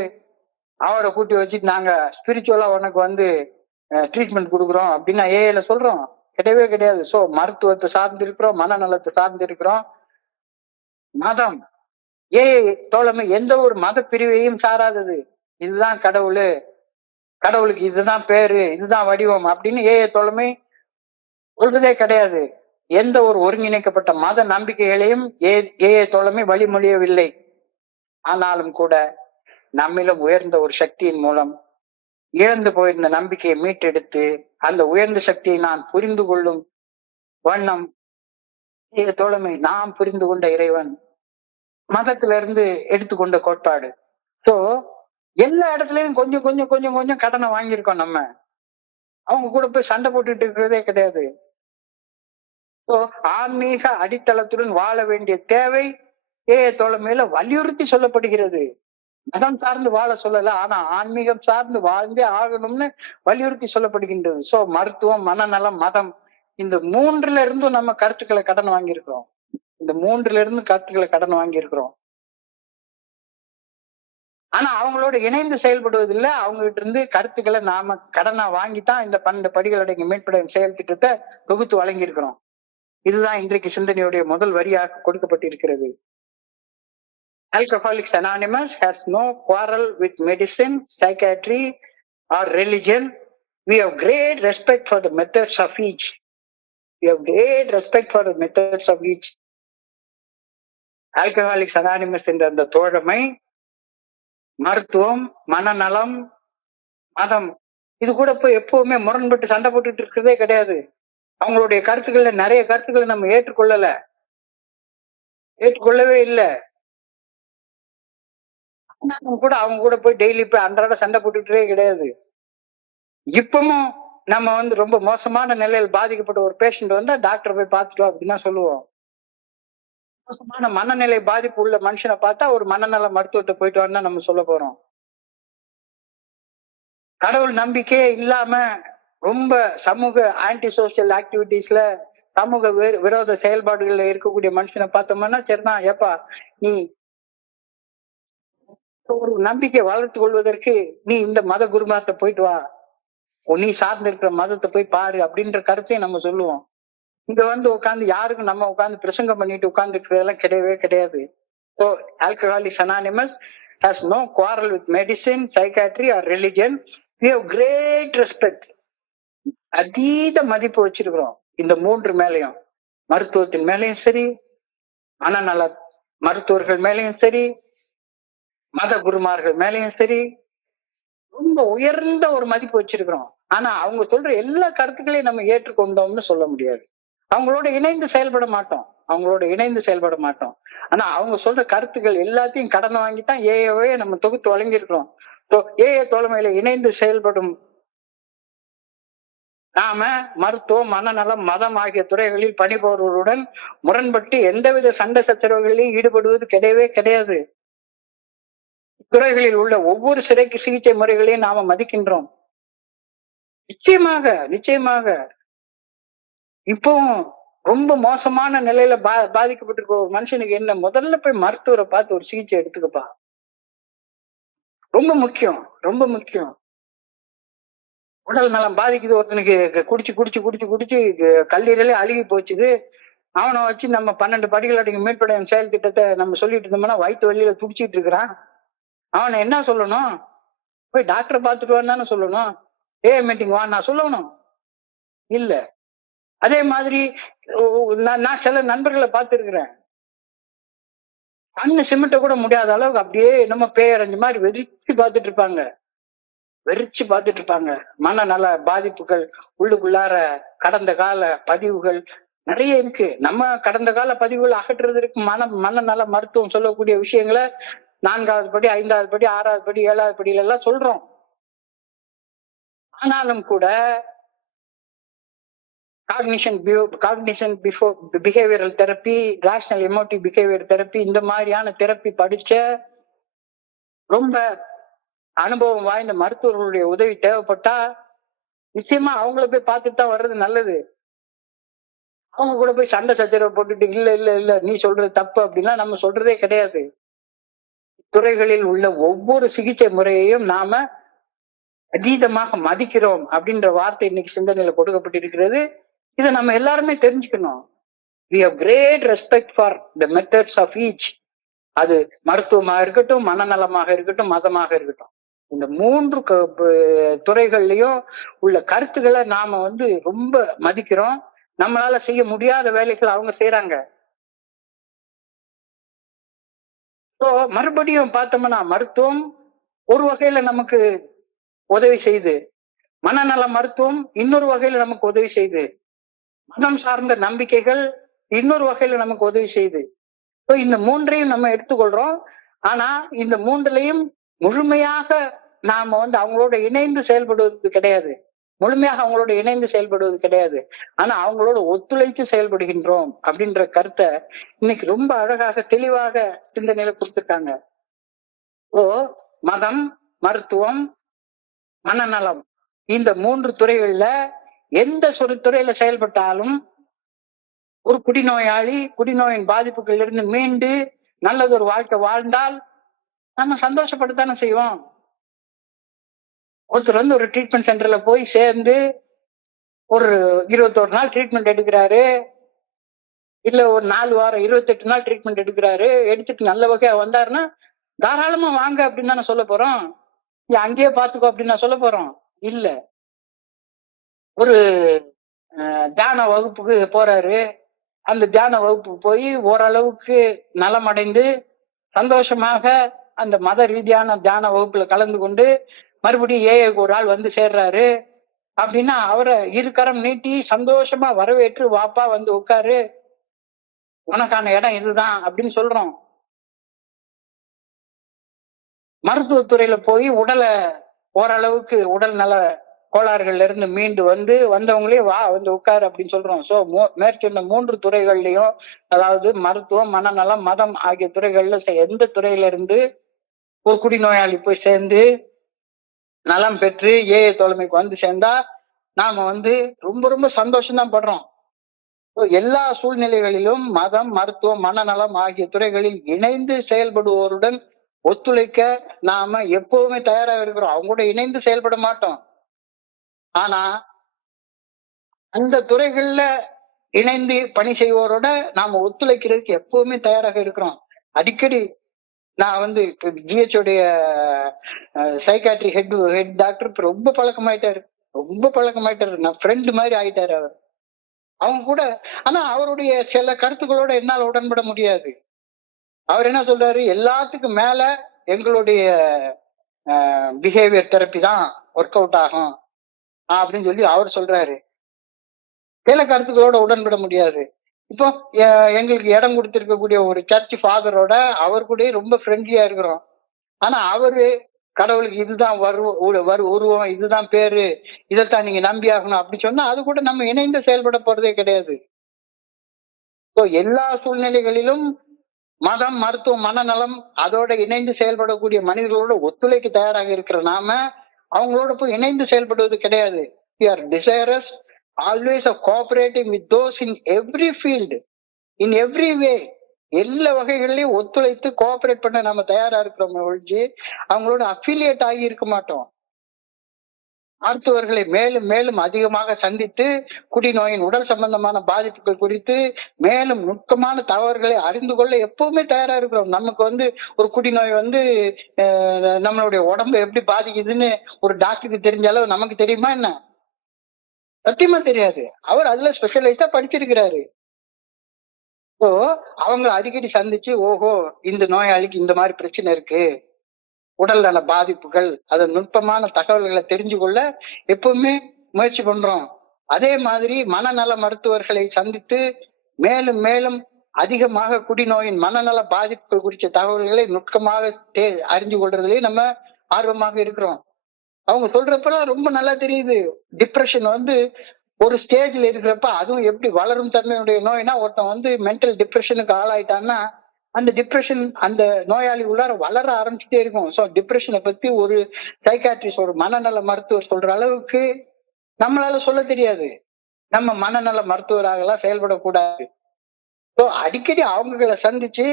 அவரை கூட்டி வச்சுட்டு நாங்க ஸ்பிரிச்சுவலா உனக்கு ட்ரீட்மெண்ட் கொடுக்குறோம் அப்படின்னா ஏஐல சொல்றோம்? கிடையவே கிடையாது. சோ மருத்துவத்தை சார்ந்து இருக்கிறோம், மனநலத்தை சார்ந்து இருக்கிறோம். மதம் தோழமை எந்த ஒரு மத பிரிவையும் சாராதது. இதுதான் கடவுள், கடவுளுக்கு இதுதான் பேரு, இதுதான் வடிவம் அப்படின்னு தோழமை சொல்றதே கிடையாது. எந்த ஒரு ஒருங்கிணைக்கப்பட்ட மத நம்பிக்கைகளையும் தோழமை வழிமொழியவில்லை. ஆனாலும் கூட நம்மிலும் உயர்ந்த ஒரு சக்தியின் மூலம் இழந்து போயிருந்த நம்பிக்கையை மீட்டெடுத்து அந்த உயர்ந்த சக்தியை நான் புரிந்து கொள்ளும் வண்ணம் தோழமை நாம் புரிந்து கொண்ட இறைவன் மதத்திலிருந்து எடுத்துக்கொண்ட கோட்பாடு. சோ எல்லா இடத்துலயும் கொஞ்சம் கொஞ்சம் கொஞ்சம் கொஞ்சம் கடனை வாங்கியிருக்கோம். நம்ம அவங்க கூட போய் சண்டை போட்டுட்டு இருக்கிறதே கிடையாது. ஆன்மீக அடித்தளத்துடன் வாழ வேண்டிய தேவை தோழமையில வலியுறுத்தி சொல்லப்படுகிறது. மதம் சார்ந்து வாழ சொல்லல, ஆனா ஆன்மீகம் சார்ந்து வாழ்ந்தே ஆகணும்னு வலியுறுத்தி சொல்லப்படுகின்றது. சோ மருத்துவம், மனநலம், மதம், இந்த 3ல இருந்தும் நம்ம கருத்துக்களை கடன் வாங்கியிருக்கிறோம். இந்த 3ல இருந்து கருத்துக்களை கடன் வாங்கியிருக்கிறோம். ஆனா அவங்களோட இணைந்து செயல்படுவதில்லை. அவங்க கிட்ட இருந்து கருத்துக்களை நாம கடனா வாங்கித்தான் இந்த 12 படிகள் அடங்கிய மீட்படையும் செயல் திட்டத்தை தொகுத்து வழங்கி இருக்கிறோம். இதுதான் இன்றைக்கு சிந்தனையுடைய முதல் வரியாக கொடுக்கப்பட்டிருக்கிறது. Alcoholics Anonymous has no quarrel with medicine, psychiatry or religion. We have great respect for the methods of each. We have great respect for the methods of each. Alcoholics Anonymous என்ற அந்த தோழமை, மருத்துவம், மனநலம், மதம், இது கூட போய் எப்பவுமே முரண்பட்டு சண்டை போட்டுட்டு இருக்கிறதே கிடையாது. அவங்களுடைய கருத்துக்கள்ல நிறைய கருத்துக்களை நம்ம ஏற்றுக்கொள்ளவே இல்லை. அவங்க கூட போய் டெய்லி போய் அன்றாட சண்டை போட்டுட்டே கிடையாது. இப்பவும் நம்ம ரொம்ப மோசமான நிலையில் பாதிக்கப்பட்ட ஒரு பேஷண்ட் வந்தா டாக்டர் போய் பார்த்துட்டோம் அப்படின்னா சொல்லுவோம். மோசமான மனநிலை பாதிப்பு உள்ள மனுஷனை பார்த்தா ஒரு மனநல மருத்துவத்தை போயிட்டு வான்னு நம்ம சொல்ல போறோம். கடவுள் நம்பிக்கையே இல்லாம ரொம்ப சமூக ஆன்டி சோசியல் ஆக்டிவிட்டிஸ்ல, சமூக விரோத செயல்பாடுகள்ல இருக்கக்கூடிய மனுஷனை பார்த்தோம்னா சரிதான், ஏப்பா நீ ஒரு நம்பிக்கை வளர்த்து கொள்வதற்கு நீ இந்த மத குருமார்ட்ட போயிட்டு வா, நீ சார்ந்து இருக்கிற மதத்தை போய் பாரு அப்படின்ற கருத்தையும் நம்ம சொல்லுவோம். இங்க உட்காந்து யாருக்கும் நம்ம உட்காந்து பிரசங்கம் பண்ணிட்டு உட்கார்ந்து இருக்கிறதெல்லாம் கிடையவே கிடையாது. So Alcoholics Anonymous has no quarrel with medicine, psychiatry or religion. We have great respect அதீத மதிப்பு வச்சிருக்கிறோம் இந்த மூன்று மேலையும். மருத்துவத்தின் மேலையும் சரி, மனநல மருத்துவர்கள் மேலையும் சரி, மத குருமார்கள் மேலையும் சரி, ரொம்ப உயர்ந்த ஒரு மதிப்பு வச்சிருக்கிறோம். ஆனா அவங்க சொல்ற எல்லா கருத்துக்களையும் நம்ம ஏற்றுக்கொண்டோம்னு சொல்ல முடியாது. அவங்களோட இணைந்து செயல்பட மாட்டோம். அவங்களோட இணைந்து செயல்பட மாட்டோம். ஆனா அவங்க சொல்ற கருத்துக்கள் எல்லாத்தையும் கடன் வாங்கித்தான் ஏஏவே நம்ம தொகுத்து வழங்கியிருக்கிறோம். ஏஏ தோழமையில இணைந்து செயல்படும் நாம மருத்துவம், மனநலம், மதம் ஆகிய துறைகளில் பணிபுரிவோருடன் முரண்பட்டு எந்தவித சண்டை சச்சரவுகளிலும் ஈடுபடுவது கிடையவே கிடையாது. துறைகளில் உள்ள ஒவ்வொரு சிகிச்சை முறைகளையும் நாம மதிக்கின்றோம். நிச்சயமாக நிச்சயமாக இப்பவும் ரொம்ப மோசமான நிலையில பாதிக்கப்பட்டிருக்க ஒரு மனுஷனுக்கு என்ன, முதல்ல போய் மருத்துவரை பார்த்து ஒரு சிகிச்சை எடுத்துக்கப்பா. ரொம்ப முக்கியம், ரொம்ப முக்கியம். உடல் நலம் பாதிக்குது ஒருத்தனுக்கு, குடிச்சு குடிச்சு குடிச்சு குடிச்சு கல்லீரலே அழுகி போச்சுது. அவனை வச்சு நம்ம 12 படிகள் அடங்கிய மீட்படையும் செயல் திட்டத்தை நம்ம சொல்லிட்டு இருந்தோம்னா வயிற்று வழியில துடிச்சிட்டு இருக்கிறான். அவனை என்ன சொல்லணும்? போய் டாக்டரை பார்த்துட்டு வான்னு சொல்லணும். மீட்டிங் வா நான் சொல்லணும் இல்ல. அதே மாதிரி நான் சில நண்பர்களை பார்த்திருக்கிறேன். கண்ணு சிமிட்ட கூட முடியாத அளவுக்கு அப்படியே என்னமோ பேயடைஞ்ச மாதிரி வெறிச்சு பார்த்துட்டு இருப்பாங்க. வெறிச்சு பார்த்துட்டு இருப்பாங்க. மனநல பாதிப்புகள் உள்ளுக்குள்ளார கடந்த கால பதிவுகள் நிறைய இருக்கு. நம்ம கடந்த கால பதிவுகள் அகற்றுறதுக்கு மனநல மருத்துவம் சொல்லக்கூடிய விஷயங்களை 4வது படி, 5வது படி, 6வது படி, 7வது படியில எல்லாம் சொல்றோம். ஆனாலும் கூட cognition behavioural therapy, rational emotive behaviour therapy, இந்த மாதிரியான தெரப்பி படிச்ச ரொம்ப அனுபவம் வாய்ந்த மருத்துவர்களுடைய உதவி தேவைப்பட்டா நிச்சயமா அவங்கள போய் பார்த்துட்டு தான் வர்றது நல்லது. அவங்க கூட போய் சண்டை சச்சரவு போட்டுட்டு இல்ல இல்ல இல்ல நீ சொல்றது தப்பு அப்படின்னா நம்ம சொல்றதே கிடையாது. துறைகளில் உள்ள ஒவ்வொரு சிகிச்சை முறையையும் நாம அதீதமாக மதிக்கிறோம் அப்படின்ற வார்த்தை இன்னைக்கு சிந்தனையில கொடுக்கப்பட்டிருக்கிறது. இதை நம்ம எல்லாருமே தெரிஞ்சுக்கணும். We have great respect for the methods of each. அது மருத்துவமாக இருக்கட்டும், மனநலமாக இருக்கட்டும், மதமாக இருக்கட்டும். இந்த 3 துறைகள்லயும் உள்ள கருத்துக்களை நாம ரொம்ப மதிக்கிறோம். நம்மளால செய்ய முடியாத வேலைகளை அவங்க செய்யறாங்க. மறுபடியும் பார்த்தோம்னா மருத்துவம் ஒரு வகையில நமக்கு உதவி செய்யுது, மனநல மருத்துவம் இன்னொரு வகையில நமக்கு உதவி செய்யுது, மதம் சார்ந்த நம்பிக்கைகள் இன்னொரு வகையில நமக்கு உதவி செய்யுது. இந்த 3ஐயும் நம்ம எடுத்துக்கொள்றோம். ஆனா இந்த 3லயும் முழுமையாக நாம அவங்களோட இணைந்து செயல்படுவது கிடையாது. முழுமையாக அவங்களோட இணைந்து செயல்படுவது கிடையாது. ஆனா அவங்களோட ஒத்துழைத்து செயல்படுகின்றோம் அப்படின்ற கருத்தை இன்னைக்கு ரொம்ப அழகாக தெளிவாக சிந்தனையில கொடுத்துருக்காங்க. மதம், மருத்துவம், மனநலம் இந்த 3 துறைகள்ல எந்த துறையில செயல்பட்டாலும் ஒரு குடிநோயாளி குடிநோயின் பாதிப்புகள் இருந்து மீண்டு நல்லதொரு வாழ்க்கை வாழ்ந்தால் நம்ம சந்தோஷப்படத்தானே செய்வோம். ஒருத்தர் ஒரு ட்ரீட்மெண்ட் சென்டர்ல போய் சேர்ந்து ஒரு 21 நாள் ட்ரீட்மெண்ட் எடுக்கிறாரு, இல்ல ஒரு 4 வாரம் 28 நாள் ட்ரீட்மெண்ட் எடுக்கிறாரு, எடுத்துட்டு நல்ல வகையா வந்தாருன்னா தாராளமா வாங்க அப்படின்னு தானே சொல்ல போறோம். அங்கேயே பாத்துக்கோ அப்படின்னு சொல்ல போறோம் இல்ல. ஒரு தியான வகுப்புக்கு போறாரு, அந்த தியான வகுப்புக்கு போய் ஓரளவுக்கு நலமடைந்து சந்தோஷமாக அந்த மத ரீதியான தியான வகுப்புல கலந்து கொண்டு மறுபடியும் ஏஐக்கு ஒரு ஆள் சேர்றாரு அப்படின்னா அவரை இருக்கரம் நீட்டி சந்தோஷமா வரவேற்று வாப்பா உட்காரு, உனக்கான இடம் இதுதான் அப்படின்னு சொல்றோம். மருத்துவத்துறையில போய் உடலை ஓரளவுக்கு உடல் நல கோளாறுகள்ல இருந்து மீண்டு வந்தவங்களே வா உட்காரு அப்படின்னு சொல்றோம். சோ மேற்சொன்ன 3 துறைகள்லயும், அதாவது மருத்துவம், மனநலம், மதம் ஆகிய துறைகள்ல எந்த துறையில இருந்து ஒரு குடிநோயாளி போய் சேர்ந்து நலம் பெற்று ஏஐ தோழமைக்கு சேர்ந்தா நாம ரொம்ப ரொம்ப சந்தோஷம்தான் படுறோம். எல்லா சூழ்நிலைகளிலும் மதம், மருத்துவம், மனநலம் ஆகிய துறைகளில் இணைந்து செயல்படுவோருடன் ஒத்துழைக்க நாம எப்பவுமே தயாராக இருக்கிறோம். அவங்க கூட இணைந்து செயல்பட மாட்டோம். ஆனா அந்த துறைகள்ல இணைந்து பணி செய்வோரோட நாம ஒத்துழைக்கிறதுக்கு எப்பவுமே தயாராக இருக்கிறோம். அடிக்கடி நான் ஜிஹெச் உடைய சைக்காட்ரி ஹெட் டாக்டர் ரொம்ப பழக்கமாயிட்டாரு. ரொம்ப பழக்கமாயிட்டாரு, நான் ஃப்ரெண்டு மாதிரி ஆயிட்டாரு அவர். அவங்க கூட ஆனா அவருடைய சில கருத்துக்களோட என்னால உடன்பட முடியாது. அவர் என்ன சொல்றாரு, எல்லாத்துக்கும் மேல எங்களுடைய பிஹேவியர் தெரப்பி தான் ஒர்க் அவுட் ஆகும் அப்படின்னு சொல்லி அவர் சொல்றாரு. சில கருத்துக்களோட உடன்பட முடியாது. இப்போ எங்களுக்கு இடம் கொடுத்திருக்கக்கூடிய ஒரு சர்ச் ஃபாதரோட அவர் கூட ரொம்ப ஃப்ரெண்ட்லியா இருக்கிறோம். ஆனா அவரு கடவுளுக்கு இதுதான் உருவம், இதுதான் பேரு, இதைத்தான் நீங்க நம்பி ஆகணும் அப்படி சொன்னா அது கூட நம்ம இணைந்து செயல்பட போறதே கிடையாது. எல்லா சூழ்நிலைகளிலும் மதம், மருத்துவம், மனநலம் அதோட இணைந்து செயல்படக்கூடிய மனிதர்களோட ஒத்துழைக்க தயாராக இருக்கிற நாம அவங்களோட போய் இணைந்து செயல்படுவது கிடையாது. We are desirous always of cooperating with those in every field, in every way. எல்லா வகைகள்லயும் ஒத்துழைத்து கோஆபரேட் பண்ண நம்ம தயாரா இருக்கிறோம் ஒழிஞ்சு அவங்களோட அஃபிலியேட் ஆகி இருக்க மாட்டோம். மருத்துவர்களை மேலும் மேலும் அதிகமாக சந்தித்து குடிநோயின் உடல் சம்பந்தமான பாதிப்புகள் குறித்து மேலும் நுட்பமான தவறுகளை அறிந்து கொள்ள எப்பவுமே தயாரா இருக்கிறோம். நமக்கு ஒரு குடிநோய் நம்மளுடைய உடம்பு எப்படி பாதிக்குதுன்னு ஒரு டாக்டருக்கு தெரிஞ்ச அளவு நமக்கு தெரியுமா என்ன? சத்தியமா தெரியாது. அவர் அதுல ஸ்பெஷலைஸ்டா படிச்சிருக்கிறாரு. அவங்க அடிக்கடி சந்திச்சு, ஓஹோ இந்த நோயாளிக்கு இந்த மாதிரி பிரச்சனை இருக்கு, உடல் நல பாதிப்புகள், அதன் நுட்பமான தகவல்களை தெரிஞ்சு கொள்ள எப்பவுமே முயற்சி பண்றோம். அதே மாதிரி மனநல மருத்துவர்களை சந்தித்து மேலும் மேலும் அதிகமாக குடிநோயின் மனநல பாதிப்புகள் குறித்த தகவல்களை நுட்பமாக அறிஞ்சு கொள்றதுலயே நம்ம ஆர்வமாக இருக்கிறோம். அவங்க சொல்றப்பெல்லாம் ரொம்ப நல்லா தெரியுது. டிப்ரெஷன் ஒரு ஸ்டேஜ்ல இருக்கிறப்ப அதுவும் எப்படி வளரும் தன்மையுடைய நோய்னா, ஒருத்தன் மென்டல் டிப்ரெஷனுக்கு ஆளாயிட்டான்னா அந்த டிப்ரெஷன் அந்த நோயாளி உள்ளார வளர ஆரம்பிச்சுட்டே இருக்கும். சோ டிப்ரெஷனை பத்தி ஒரு சைக்காட்ரிஸ்ட், ஒரு மனநல மருத்துவர் சொல்ற அளவுக்கு நம்மளால சொல்ல தெரியாது. நம்ம மனநல மருத்துவராக எல்லாம் செயல்படக்கூடாது. சோ அடிக்கடி அவங்களை சந்திச்சு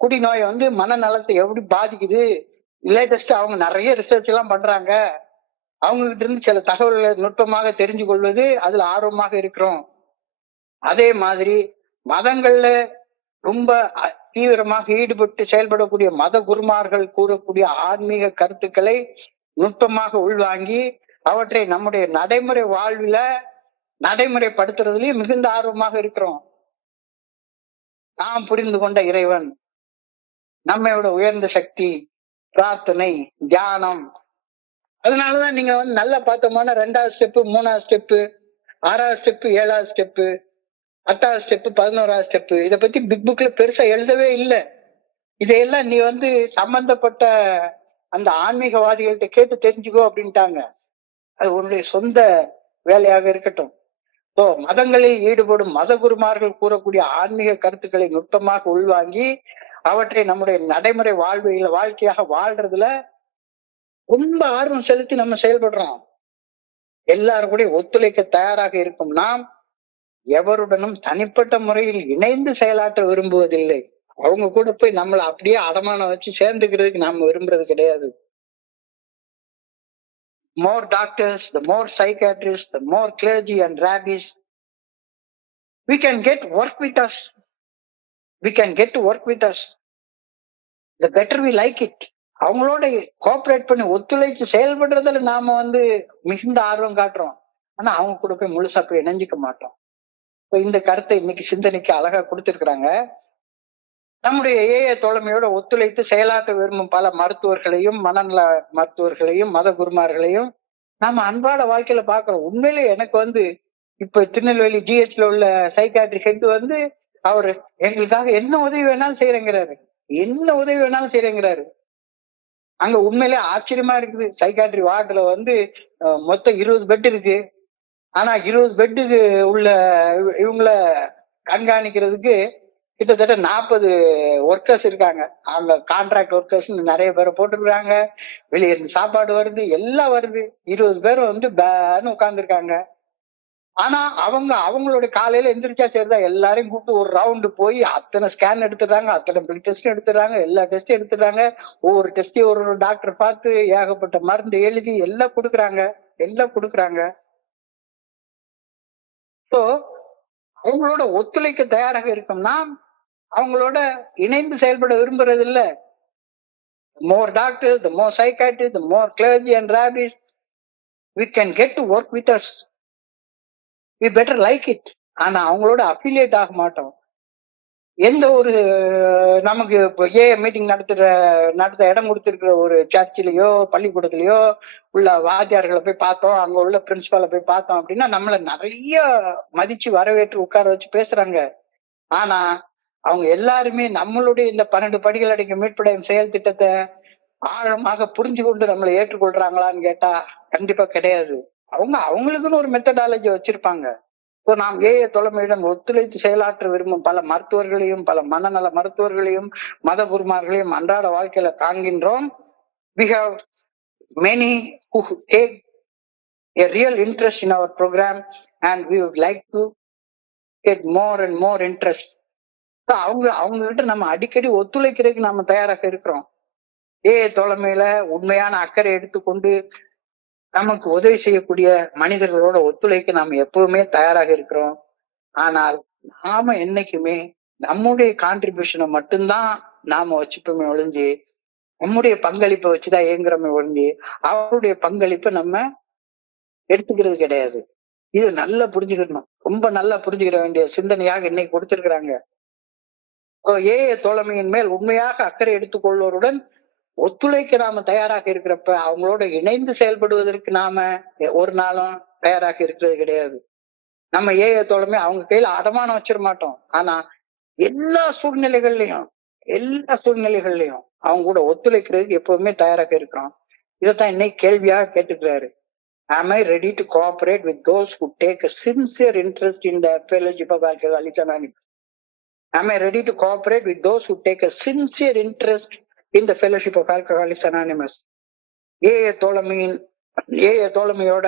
குடிநோய் மனநலத்தை எப்படி பாதிக்குது, லேட்டஸ்ட் அவங்க நிறைய ரிசர்ச் எல்லாம் பண்றாங்க, அவங்க கிட்ட இருந்து சில தகவல்களை நுட்பமாக தெரிஞ்சு கொள்வது அதுல ஆர்வமாக இருக்கிறோம். அதே மாதிரி மதங்கள்ல ரொம்ப தீவிரமாக ஈடுபட்டு செயல்படக்கூடிய மத குருமார்கள் கூறக்கூடிய ஆன்மீக கருத்துக்களை நுட்பமாக உள்வாங்கி அவற்றை நம்முடைய நடைமுறை வாழ்வில நடைமுறைப்படுத்துறதுலயும் மிகுந்த ஆர்வமாக இருக்கிறோம். நாம் புரிந்து கொண்ட இறைவன், நம்மையோட உயர்ந்த சக்தி, பிரார்த்தனை, தியானம். அதனாலதான் நீங்க நல்லா பார்த்தோம்னா 2வது ஸ்டெப்பு, 3வது ஸ்டெப்பு, 6வது ஸ்டெப்பு, 7வது ஸ்டெப்பு, 10வது ஸ்டெப்பு, 11வது ஸ்டெப்பு இதை பத்தி பிக் புக்ல பெருசா எழுதவே இல்லை. இதையெல்லாம் நீ சம்பந்தப்பட்ட அந்த ஆன்மீகவாதிகள்கிட்ட கேட்டு தெரிஞ்சுக்கோ அப்படின்ட்டாங்க. அது உன்னுடைய சொந்த வேலையாக இருக்கட்டும். மதங்களில் ஈடுபடும் மத குருமார்கள் கூறக்கூடிய ஆன்மீக கருத்துக்களை நுட்பமாக உள்வாங்கி அவற்றை நம்முடைய நடைமுறை வாழ்க்கையாக வாழ்றதுல ரொம்ப ஆர்வம் செலுத்தி நம்ம செயல்படுறோம். எல்லாரும் கூட ஒத்துழைக்க தயாராக இருக்கும் நாம் எவருடனும் தனிப்பட்ட முறையில் இணைந்து செயலாற்ற விரும்புவதில்லை. அவங்க கூட போய் நம்மளை அப்படியே அடமானம் வச்சு சேர்ந்துக்கிறதுக்கு நாம விரும்புறது கிடையாது. More doctors, the more psychiatrists, the more clergy and rabbis we can get work with us. We can get to work with us. The better we like it. அவங்களோட கோஆபரேட் பண்ணி ஒத்துழைச்சு செயல்படுறதுல நாம மிகுந்த ஆர்வம் காட்டுறோம். ஆனா அவங்க கூட போய் முழுசா போய் இணைஞ்சிக்க மாட்டோம். இந்த கருத்தை இன்னைக்கு சிந்தனைக்கு அழகா கொடுத்திருக்கிறாங்க. நம்முடைய ஏய தோழமையோட ஒத்துழைத்து செயலாற்ற விரும்பும் பல மருத்துவர்களையும் மனநல மருத்துவர்களையும் மத குருமார்களையும் நாம அன்றாட வாழ்க்கையில பாக்குறோம். உண்மையிலே எனக்கு இப்ப திருநெல்வேலி ஜிஹெச்ல உள்ள சைக்காட்ரி ஹெட் அவரு எங்களுக்காக என்ன உதவி வேணாலும் செய்யறேங்கிறாரு. என்ன உதவி வேணாலும் செய்யறேங்கிறாரு. அங்க உண்மையிலே ஆச்சரியமா இருக்குது. சைக்காட்ரி வார்டுல மொத்தம் 20 பெட் இருக்கு. ஆனா 20 பெட்டுக்கு உள்ள இவங்கள கண்காணிக்கிறதுக்கு கிட்டத்தட்ட 40 ஒர்க்கர்ஸ் இருக்காங்க. அவங்க கான்ட்ராக்ட் ஒர்க்கர்ஸ் நிறைய பேரை போட்டுருக்காங்க. வெளியே இருந்து சாப்பாடு வருது, எல்லாம் வருது. 20 பேரும் பேன்னு உட்கார்ந்து இருக்காங்க. ஆனா அவங்களுடைய காலையில எந்திரிச்சா சரிதான், எல்லாரையும் கூப்பிட்டு ஒரு ரவுண்டு போய் அத்தனை ஸ்கேன் எடுத்துடுறாங்க, அத்தனை பிளட் டெஸ்ட் எடுத்துடுறாங்க, எல்லா டெஸ்டும் எடுத்துடுறாங்க. ஒவ்வொரு டெஸ்டையும் ஒரு டாக்டர் பார்த்து ஏகப்பட்ட மருந்து எழுதி எல்லாம் கொடுக்குறாங்க. ஸோ அவங்களோட ஒத்துழைக்க தயாராக இருக்கோம்னா அவங்களோட இணைந்து செயல்பட விரும்புறது இல்ல. மோர் doctors, the more psychiatrists, the more clergy and rabbis we can get to work with us, we better like it. ஆனா அவங்களோட அஃபிலியேட் ஆக மாட்டோம். எந்த ஒரு நமக்கு இப்போ மீட்டிங் நடத்த இடம் கொடுத்திருக்கிற ஒரு சர்ச்சிலேயோ பள்ளிக்கூடத்திலேயோ உள்ள வாத்தியார்களை போய் பார்த்தோம், அங்க உள்ள பிரின்சிபாலை போய் பார்த்தோம் அப்படின்னா நம்மள நிறைய மதிச்சு வரவேற்று உட்கார வச்சு பேசுறாங்க. ஆனா அவங்க எல்லாருமே நம்மளுடைய இந்த 12 படிகள் அடங்கிய மீட்படையும் செயல் திட்டத்தை ஆழமாக புரிஞ்சு கொண்டு நம்மளை ஏற்றுக்கொள்றாங்களான்னு கேட்டா கண்டிப்பா கிடையாது. அவங்களுக்குன்னு ஒரு மெத்தடாலஜி வச்சிருப்பாங்க. இப்போ நாம் தொலைமையிடம் ஒத்துழைத்து செயலாற்ற விரும்பும் பல மருத்துவர்களையும் பல மனநல மருத்துவர்களையும் மத குருமார்களையும் அன்றாட வாழ்க்கையில காண்கின்றோம். We have many who take a real interest in our program and we would like to get more and more interest. அவங்க கிட்ட நம்ம அடிக்கடி ஒத்துழைக்கிறதுக்கு நாம தயாராக இருக்கிறோம். தலைமையில உண்மையான அக்கறை எடுத்துக்கொண்டு நமக்கு உதவி செய்யக்கூடிய மனிதர்களோட ஒத்துழைக்க நாம எப்பவுமே தயாராக இருக்கிறோம். ஆனால் நாம என்னைக்குமே நம்முடைய கான்ட்ரிபியூஷனை மட்டும்தான் நாம வச்சுப்போமே ஒழிஞ்சு நம்முடைய பங்களிப்பை வச்சுதான் இயங்குறோமே ஒழிஞ்சு அவருடைய பங்களிப்பை நம்ம எடுத்துக்கிறது கிடையாது. இது நல்லா புரிஞ்சுக்கணும், ரொம்ப நல்லா புரிஞ்சுக்கிற வேண்டிய சிந்தனையாக இன்னைக்கு கொடுத்திருக்கிறாங்க. தோழமையின் மேல் உண்மையாக அக்கறை எடுத்துக்கொள்வோருடன் ஒத்துழைக்க நாம தயாராக இருக்கிறப்ப அவங்களோட இணைந்து செயல்படுவதற்கு நாம ஒரு நாளும் தயாராக இருக்கிறது கிடையாது. நம்ம தோழமை அவங்க கையில அடமானம் வச்சிட மாட்டோம். ஆனா எல்லா சூழ்நிலைகள்லயும் அவங்க கூட ஒத்துழைக்கிறதுக்கு எப்பவுமே தயாராக இருக்கிறோம். இதைத்தான் இன்னைக்கு கேள்வியாக கேட்டுக்கிறாரு. Am I ready to cooperate with those who take a sincere interest in the fellowship of Alcoholics Anonymous? Am I ready to cooperate with those who take a sincere interest in the fellowship of Alcoholics Anonymous? தோழமையோட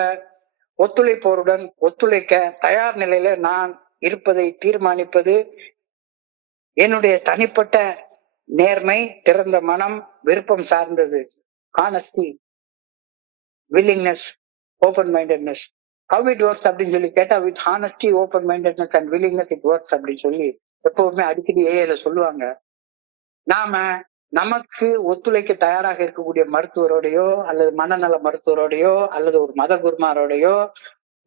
ஒத்துழைப்போருடன் ஒத்துழைக்க தயார் நிலையில நான் இருப்பதை தீர்மானிப்பது என்னுடைய தனிப்பட்ட நேர்மை, திறந்த மனம், விருப்பம் சார்ந்தது. Honesty, willingness, open mindedness. How it works அப்படின்னு சொல்லி கேட்டா with honesty, open mindedness and willingness it works அப்படின்னு சொல்லி எப்பவுமே அடிக்கடி சொல்லுவாங்க. நாம நமக்கு ஒத்துழைக்க தயாராக இருக்கக்கூடிய மருத்துவரோடையோ அல்லது மனநல மருத்துவரோடையோ அல்லது ஒரு மத குருமாரோடையோ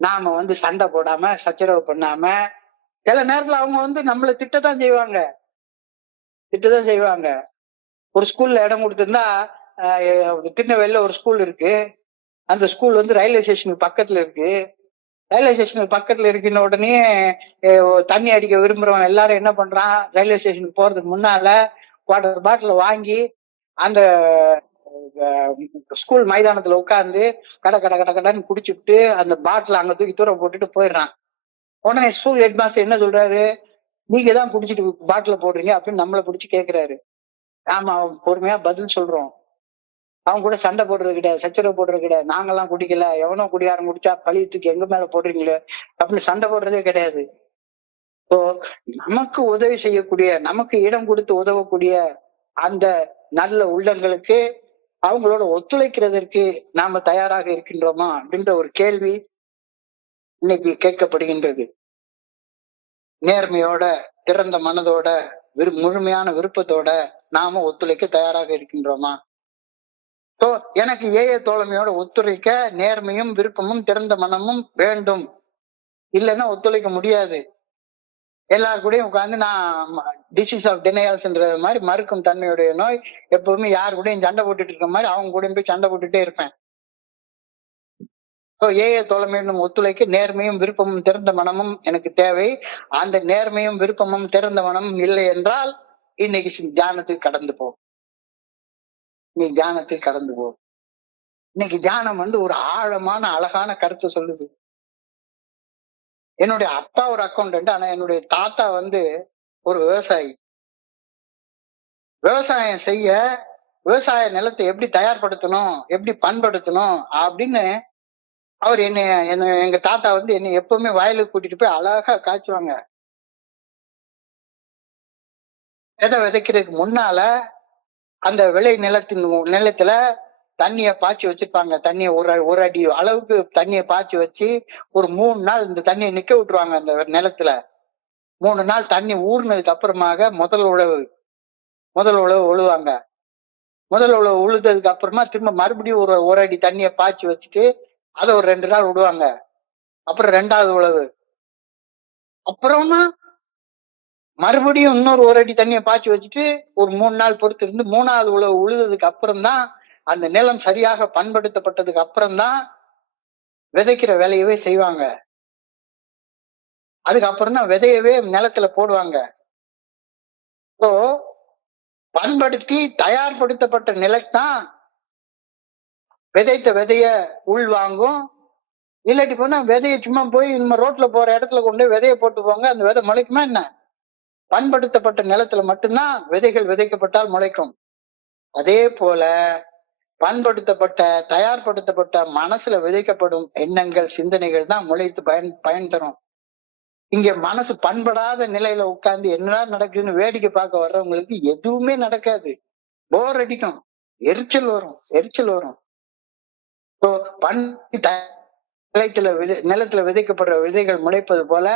நாம சண்டை போடாம சச்சரவு பண்ணாம, சில நேரத்துல அவங்க நம்மளை திட்டத்தான் செய்வாங்க. ஒரு ஸ்கூல்ல இடம் கொடுத்திருந்தா திருநெல்வேலியில ஒரு ஸ்கூல் இருக்கு. அந்த ஸ்கூல் ரயில்வே ஸ்டேஷனுக்கு பக்கத்துல இருக்கு. ரயில்வே ஸ்டேஷனுக்கு பக்கத்துல இருக்கின்ற உடனே தண்ணி அடிக்க விரும்புறவன் எல்லாரும் என்ன பண்றான், ரயில்வே ஸ்டேஷனுக்கு போறதுக்கு முன்னால வாட்டர் பாட்டில் வாங்கி அந்த ஸ்கூல் மைதானத்துல உட்கார்ந்து கடன்னு குடிச்சுட்டு அந்த பாட்டில் அங்க தூக்கி தூரம் போட்டுட்டு போயிடுறான். உடனே ஸ்கூல் ஹெட் மாஸ்டர் என்ன சொல்றாரு, நீங்க தான் குடிச்சிட்டு பாட்டில போடுறீங்க அப்படின்னு நம்மளை பிடிச்சி கேட்கிறாரு. ஆமா, அவங்க பொறுமையா பதில் சொல்றோம். அவங்க கூட சண்டை போடுறது கிடையாது, சச்சரவு போடுறது கிடையாது. நாங்கெல்லாம் குடிக்கல, எவனோ குடியாரம் குடிச்சா பழி தூக்கி எங்க மேல போடுறீங்களே அப்படின்னு சண்டை போடுறதே கிடையாது. இப்போ நமக்கு உதவி செய்யக்கூடிய, நமக்கு இடம் கொடுத்து உதவக்கூடிய அந்த நல்ல உள்ளங்களுக்கு அவங்களோட ஒத்துழைக்கிறதற்கு நாம தயாராக இருக்கின்றோமா அப்படின்ற ஒரு கேள்வி இன்னைக்கு கேட்கப்படுகின்றது. நேர்மையோட, திறந்த மனதோட, முழுமையான விருப்பத்தோட நாம ஒத்துழைக்க தயாராக இருக்கின்றோமா? எனக்கு தோழமையோட ஒத்துழைக்க நேர்மையும் விருப்பமும் திறந்த மனமும் வேண்டும், இல்லைன்னா ஒத்துழைக்க முடியாது. எல்லாரு கூடயும் உட்காந்து நான் டிசீஸ் ஆஃப் டினையல்ஸ்ன்றது மாதிரி மறுக்கும் தன்மையுடைய நோய், எப்பவுமே யாரு கூடயும் சண்டை போட்டுட்டு இருக்க மாதிரி அவங்க கூடயும் போய் சண்டை போட்டுட்டே இருப்பேன். தோழமையிடம் ஒத்துழைக்க நேர்மையும் விருப்பமும் திறந்த மனமும் எனக்கு தேவை. அந்த நேர்மையும் விருப்பமும் திறந்த மனமும் இல்லை என்றால் இன்னைக்கு தியானத்துக்கு கடந்து போ. இன்னைக்கு தியானம் ஒரு ஆழமான அழகான கருத்தை சொல்லுது. என்னுடைய அப்பா ஒரு அக்கௌண்டன்ட், ஆனா என்னுடைய தாத்தா ஒரு விவசாயி. விவசாயம் செய்ய விவசாய நிலத்தை எப்படி தயார்படுத்தணும், எப்படி பண்படுத்தணும் அப்படின்னு அவர் எங்க தாத்தா என்னை எப்பவுமே வயலுக்கு கூட்டிட்டு போய் அழகா காய்ச்சுவாங்க. விதை விதைக்கிறதுக்கு முன்னால அந்த விளை நிலத்துல தண்ணிய பாய்ச்சி வச்சிருப்பாங்க. தண்ணிய ஒரு அடி அளவுக்கு தண்ணிய பாய்ச்சி வச்சு ஒரு 3 நாள் இந்த தண்ணியை நிக்க விட்டுருவாங்க அந்த நிலத்துல. 3 நாள் தண்ணி ஊறினதுக்கு அப்புறமாக முதல் உழவு உழுவாங்க. முதல் உழவு உழுததுக்கு அப்புறமா திரும்ப மறுபடியும் ஒரு அடி தண்ணிய பாய்ச்சி வச்சுட்டு அதை ஒரு 2 நாள் விடுவாங்க. அப்புறம் 2வது உழவு. அப்புறமா மறுபடியும் இன்னொரு 1 அடி தண்ணியை பாய்ச்சி வச்சுட்டு ஒரு 3 நாள் பொறுத்து இருந்து 3வது உழவு உழுததுக்கு அப்புறம் தான், அந்த நிலம் சரியாக பண்படுத்தப்பட்டதுக்கு அப்புறம் தான் விதைக்கிற வேலையவே செய்வாங்க. அதுக்கப்புறம் தான் விதையவே நிலத்துல போடுவாங்க. ஸோ பண்படுத்தி தயார்படுத்தப்பட்ட நிலத்தான் விதைத்த விதைய உள்வாங்கும். இல்லாட்டி போனா விதைய சும்மா போய் நம்ம ரோட்ல போற இடத்துல கொண்டு விதைய போட்டு போங்க, அந்த விதை முளைக்குமா என்ன? பண்படுத்தப்பட்ட நிலத்துல மட்டும்தான் விதைகள் விதைக்கப்பட்டால் முளைக்கும். அதே போல பண்படுத்தப்பட்ட தயார்படுத்தப்பட்ட மனசுல விதைக்கப்படும் எண்ணங்கள் சிந்தனைகள் தான் முளைத்து பயன் தரும். இங்க மனசு பண்படாத நிலையில உட்கார்ந்து என்னடா நடக்குதுன்னு வேடிக்கை பார்க்க வர்றவங்களுக்கு எதுவுமே நடக்காது. போர் அடிக்கும், எரிச்சல் வரும். நிலத்துல விதைக்கப்படுற விதைகள் முளைப்பது போல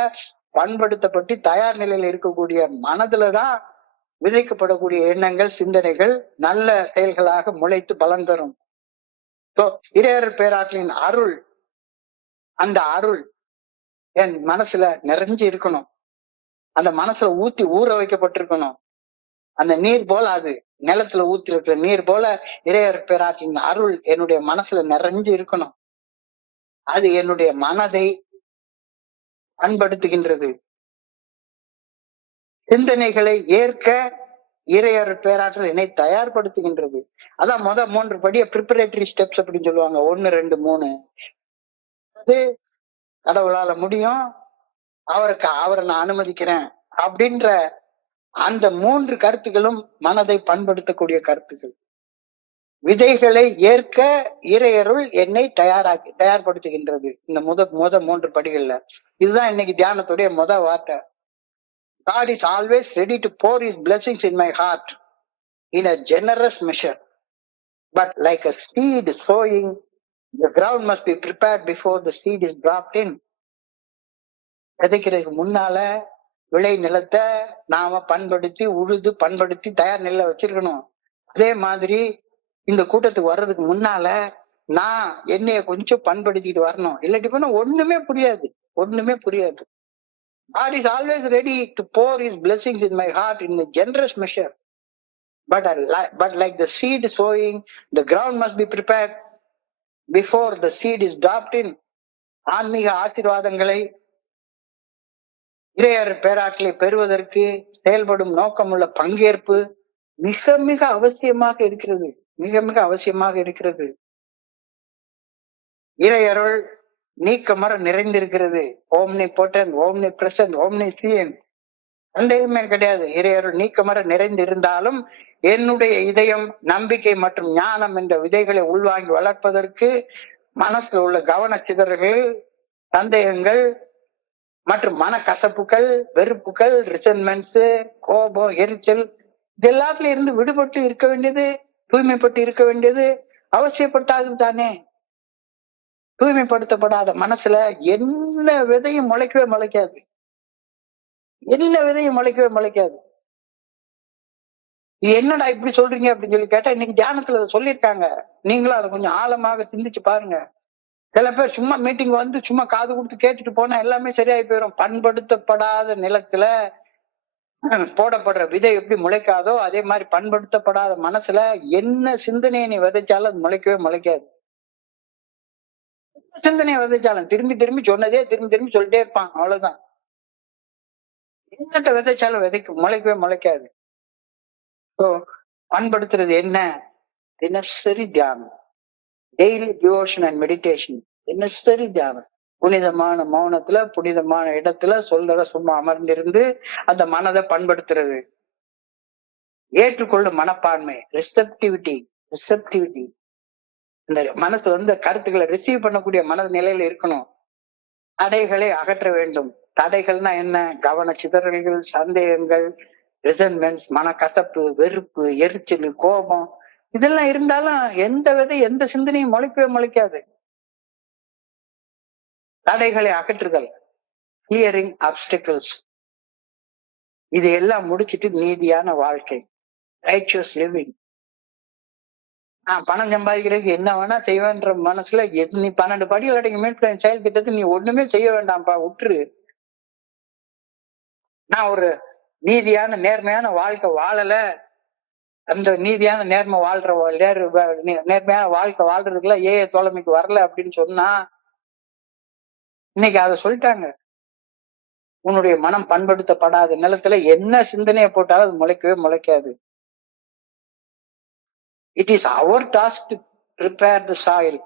பண்படுத்தப்பட்டு தயார் நிலையில இருக்கக்கூடிய மனதுலதான் விதைக்கப்படக்கூடிய எண்ணங்கள் சிந்தனைகள் நல்ல செயல்களாக முளைத்து பலன் தரும். இறையர் பேராற்றலின் அருள், அந்த அருள் என் மனசுல நிறைஞ்சு இருக்கணும். அந்த மனசுல ஊற வைக்கப்பட்டிருக்கணும். அந்த நீர் போல, அது நிலத்துல ஊத்தி இருக்கிற நீர் போல இறையர் பேராற்றின் அருள் என்னுடைய மனசுல நிறைஞ்சு இருக்கணும். அது என்னுடைய மனதை பண்படுத்துகின்றது. சிந்தனைகளை ஏற்க இறையர் பேராற்றல் என்னை தயார்படுத்துகின்றது. அதான் 3 படிய ப்ரிப்பரேட்டரி ஸ்டெப்ஸ் அப்படின்னு சொல்லுவாங்க. 1, 2, 3. அது கடவுளால முடியும், அவரை நான் அனுமதிக்கிறேன் அப்படின்ற அந்த 3 கருத்துக்களும் மனதை பண்படுத்தக்கூடிய கருத்துக்கள். விதைகளை ஏற்க இறையருள் என்னை தயார்படுத்துகின்றது. இந்த முத 3 படிகள்ல இதுதான் இன்னைக்கு தியானத்துடைய வார்த்தை. God is always ready to pour his blessings in my heart in a generous measure. But like a seed sowing, the ground must be prepared before the seed is dropped in. விதைக்கிறதுக்கு முன்னால விளை நிலத்தை நாம பண்படுத்தி உழுது பண்படுத்தி தயார் நிலை வச்சிருக்கணும். அதே மாதிரி இந்த கூட்டத்துக்கு வர்றதுக்கு முன்னால நான் என்னைய கொஞ்சம் பண்படுத்திட்டு வரணும். இல்லாட்டி போனா ஒண்ணுமே புரியாது. God is always ready to pour his blessings in my heart in a generous measure. But like the seed sowing, the ground must be prepared before the seed is dropped in. ஆன்மீக ஆசீர்வாதங்களை இறையர் பேராற்றலை பெறுவதற்கு செயல்படும் நோக்கமுள்ள பங்கேற்பு மிக மிக அவசியமாக இருக்கிறது. இறையருள் நீக்கமர நிறைந்திருக்கிறது. Omnipotent, omnipresent, omniscient. சந்தேகமே கிடையாது. இறையருள் நீக்கமர நிறைந்திருந்தாலும் என்னுடைய இதயம் நம்பிக்கை மற்றும் ஞானம் என்ற விதைகளை உள்வாங்கி வளர்ப்பதற்கு மனசுல உள்ள கவன சிதறல்கள், சந்தேகங்கள் மற்றும் மனக்கசப்புகள், வெறுப்புகள், ரிசன்மெண்ட்ஸ், கோபம், எரிச்சல், இது எல்லாத்துல இருந்து விடுபட்டு இருக்க வேண்டியது, தூய்மைப்பட்டு இருக்க வேண்டியது அவசியப்பட்டாது தானே. தூய்மைப்படுத்தப்படாத மனசுல என்ன விதையும் முளைக்கவே முளைக்காது. இது என்னடா இப்படி சொல்றீங்க அப்படின்னு சொல்லி கேட்டா, இன்னைக்கு தியானத்துல சொல்லியிருக்காங்க. நீங்களும் அதை கொஞ்சம் ஆழமாக சிந்திச்சு பாருங்க. சில பேர் சும்மா மீட்டிங் வந்து சும்மா காது கொடுத்து கேட்டுட்டு போனா எல்லாமே சரியாயி போயிடும். பண்படுத்தப்படாத நிலத்துல போடப்படுற விதை எப்படி முளைக்காதோ அதே மாதிரி பண்படுத்தப்படாத மனசுல என்ன சிந்தனையை நீ விதைச்சாலும் அது முளைக்கவே முளைக்காது. சிந்தனையை விதைச்சாலும் திரும்பி சொன்னதே திரும்பி சொல்லிட்டே இருப்பான். அவ்வளவுதான். என்னத்தை விதைச்சாலும் முளைக்கவே முளைக்காது. பண்படுத்துறது என்ன? தினசரி தியானம், டெய்லி டிவோஷன் அண்ட் மெடிடேஷன். தினசரி தியானம், புனிதமான மௌனத்துல புனிதமான இடத்துல சொல்ற சும்மா அமர்ந்திருந்து அந்த மனதை பண்படுத்துறது. ஏற்றுக்கொள்ளும் மனப்பான்மை, ரிசெப்டிவிட்டி. இந்த மனசு வந்து கருத்துக்களை ரிசீவ் பண்ணக்கூடிய மனது நிலையில இருக்கணும். தடைகளை அகற்ற வேண்டும். தடைகள்னா என்ன? கவன சிதறல்கள், சந்தேகங்கள், ரிசன்மெண்ட்ஸ், மனக்கசப்பு, வெறுப்பு, எரிச்சல், கோபம், இதெல்லாம் இருந்தாலும் எந்த சிந்தனையும் முளைக்காது. தடைகளை அகற்றுதல், கிளியரிங் ஆப்ஸ்டிகல்ஸ், இதையெல்லாம் முடிச்சிட்டு நீதியான வாழ்க்கை, ரைச்சியஸ் லிவிங். பணம் சம்பாதிக்கிறதுக்கு என்ன வேணா செய்வேன்ற மனசுல நீ 12 படிகள் அடங்கி மீட்பின் செயல் திட்டத்தை நீ ஒண்ணுமே செய்ய வேண்டாம்ப்பா, விட்டுரு. நான் ஒரு நீதியான நேர்மையான வாழ்க்கை வாழல, அந்த நீதியான நேர்மையான வாழ்க்கை வாழ்றதுக்குள்ள தோழமைக்கு வரல அப்படின்னு சொன்னா, இன்னைக்கு அதை சொல்லிட்டாங்க. உன்னுடைய மனம் பண்படுத்தப்படாத நிலத்துல என்ன சிந்தனையை போட்டாலும் அது முளைக்கவே முளைக்காது. It is our task to prepare the soil.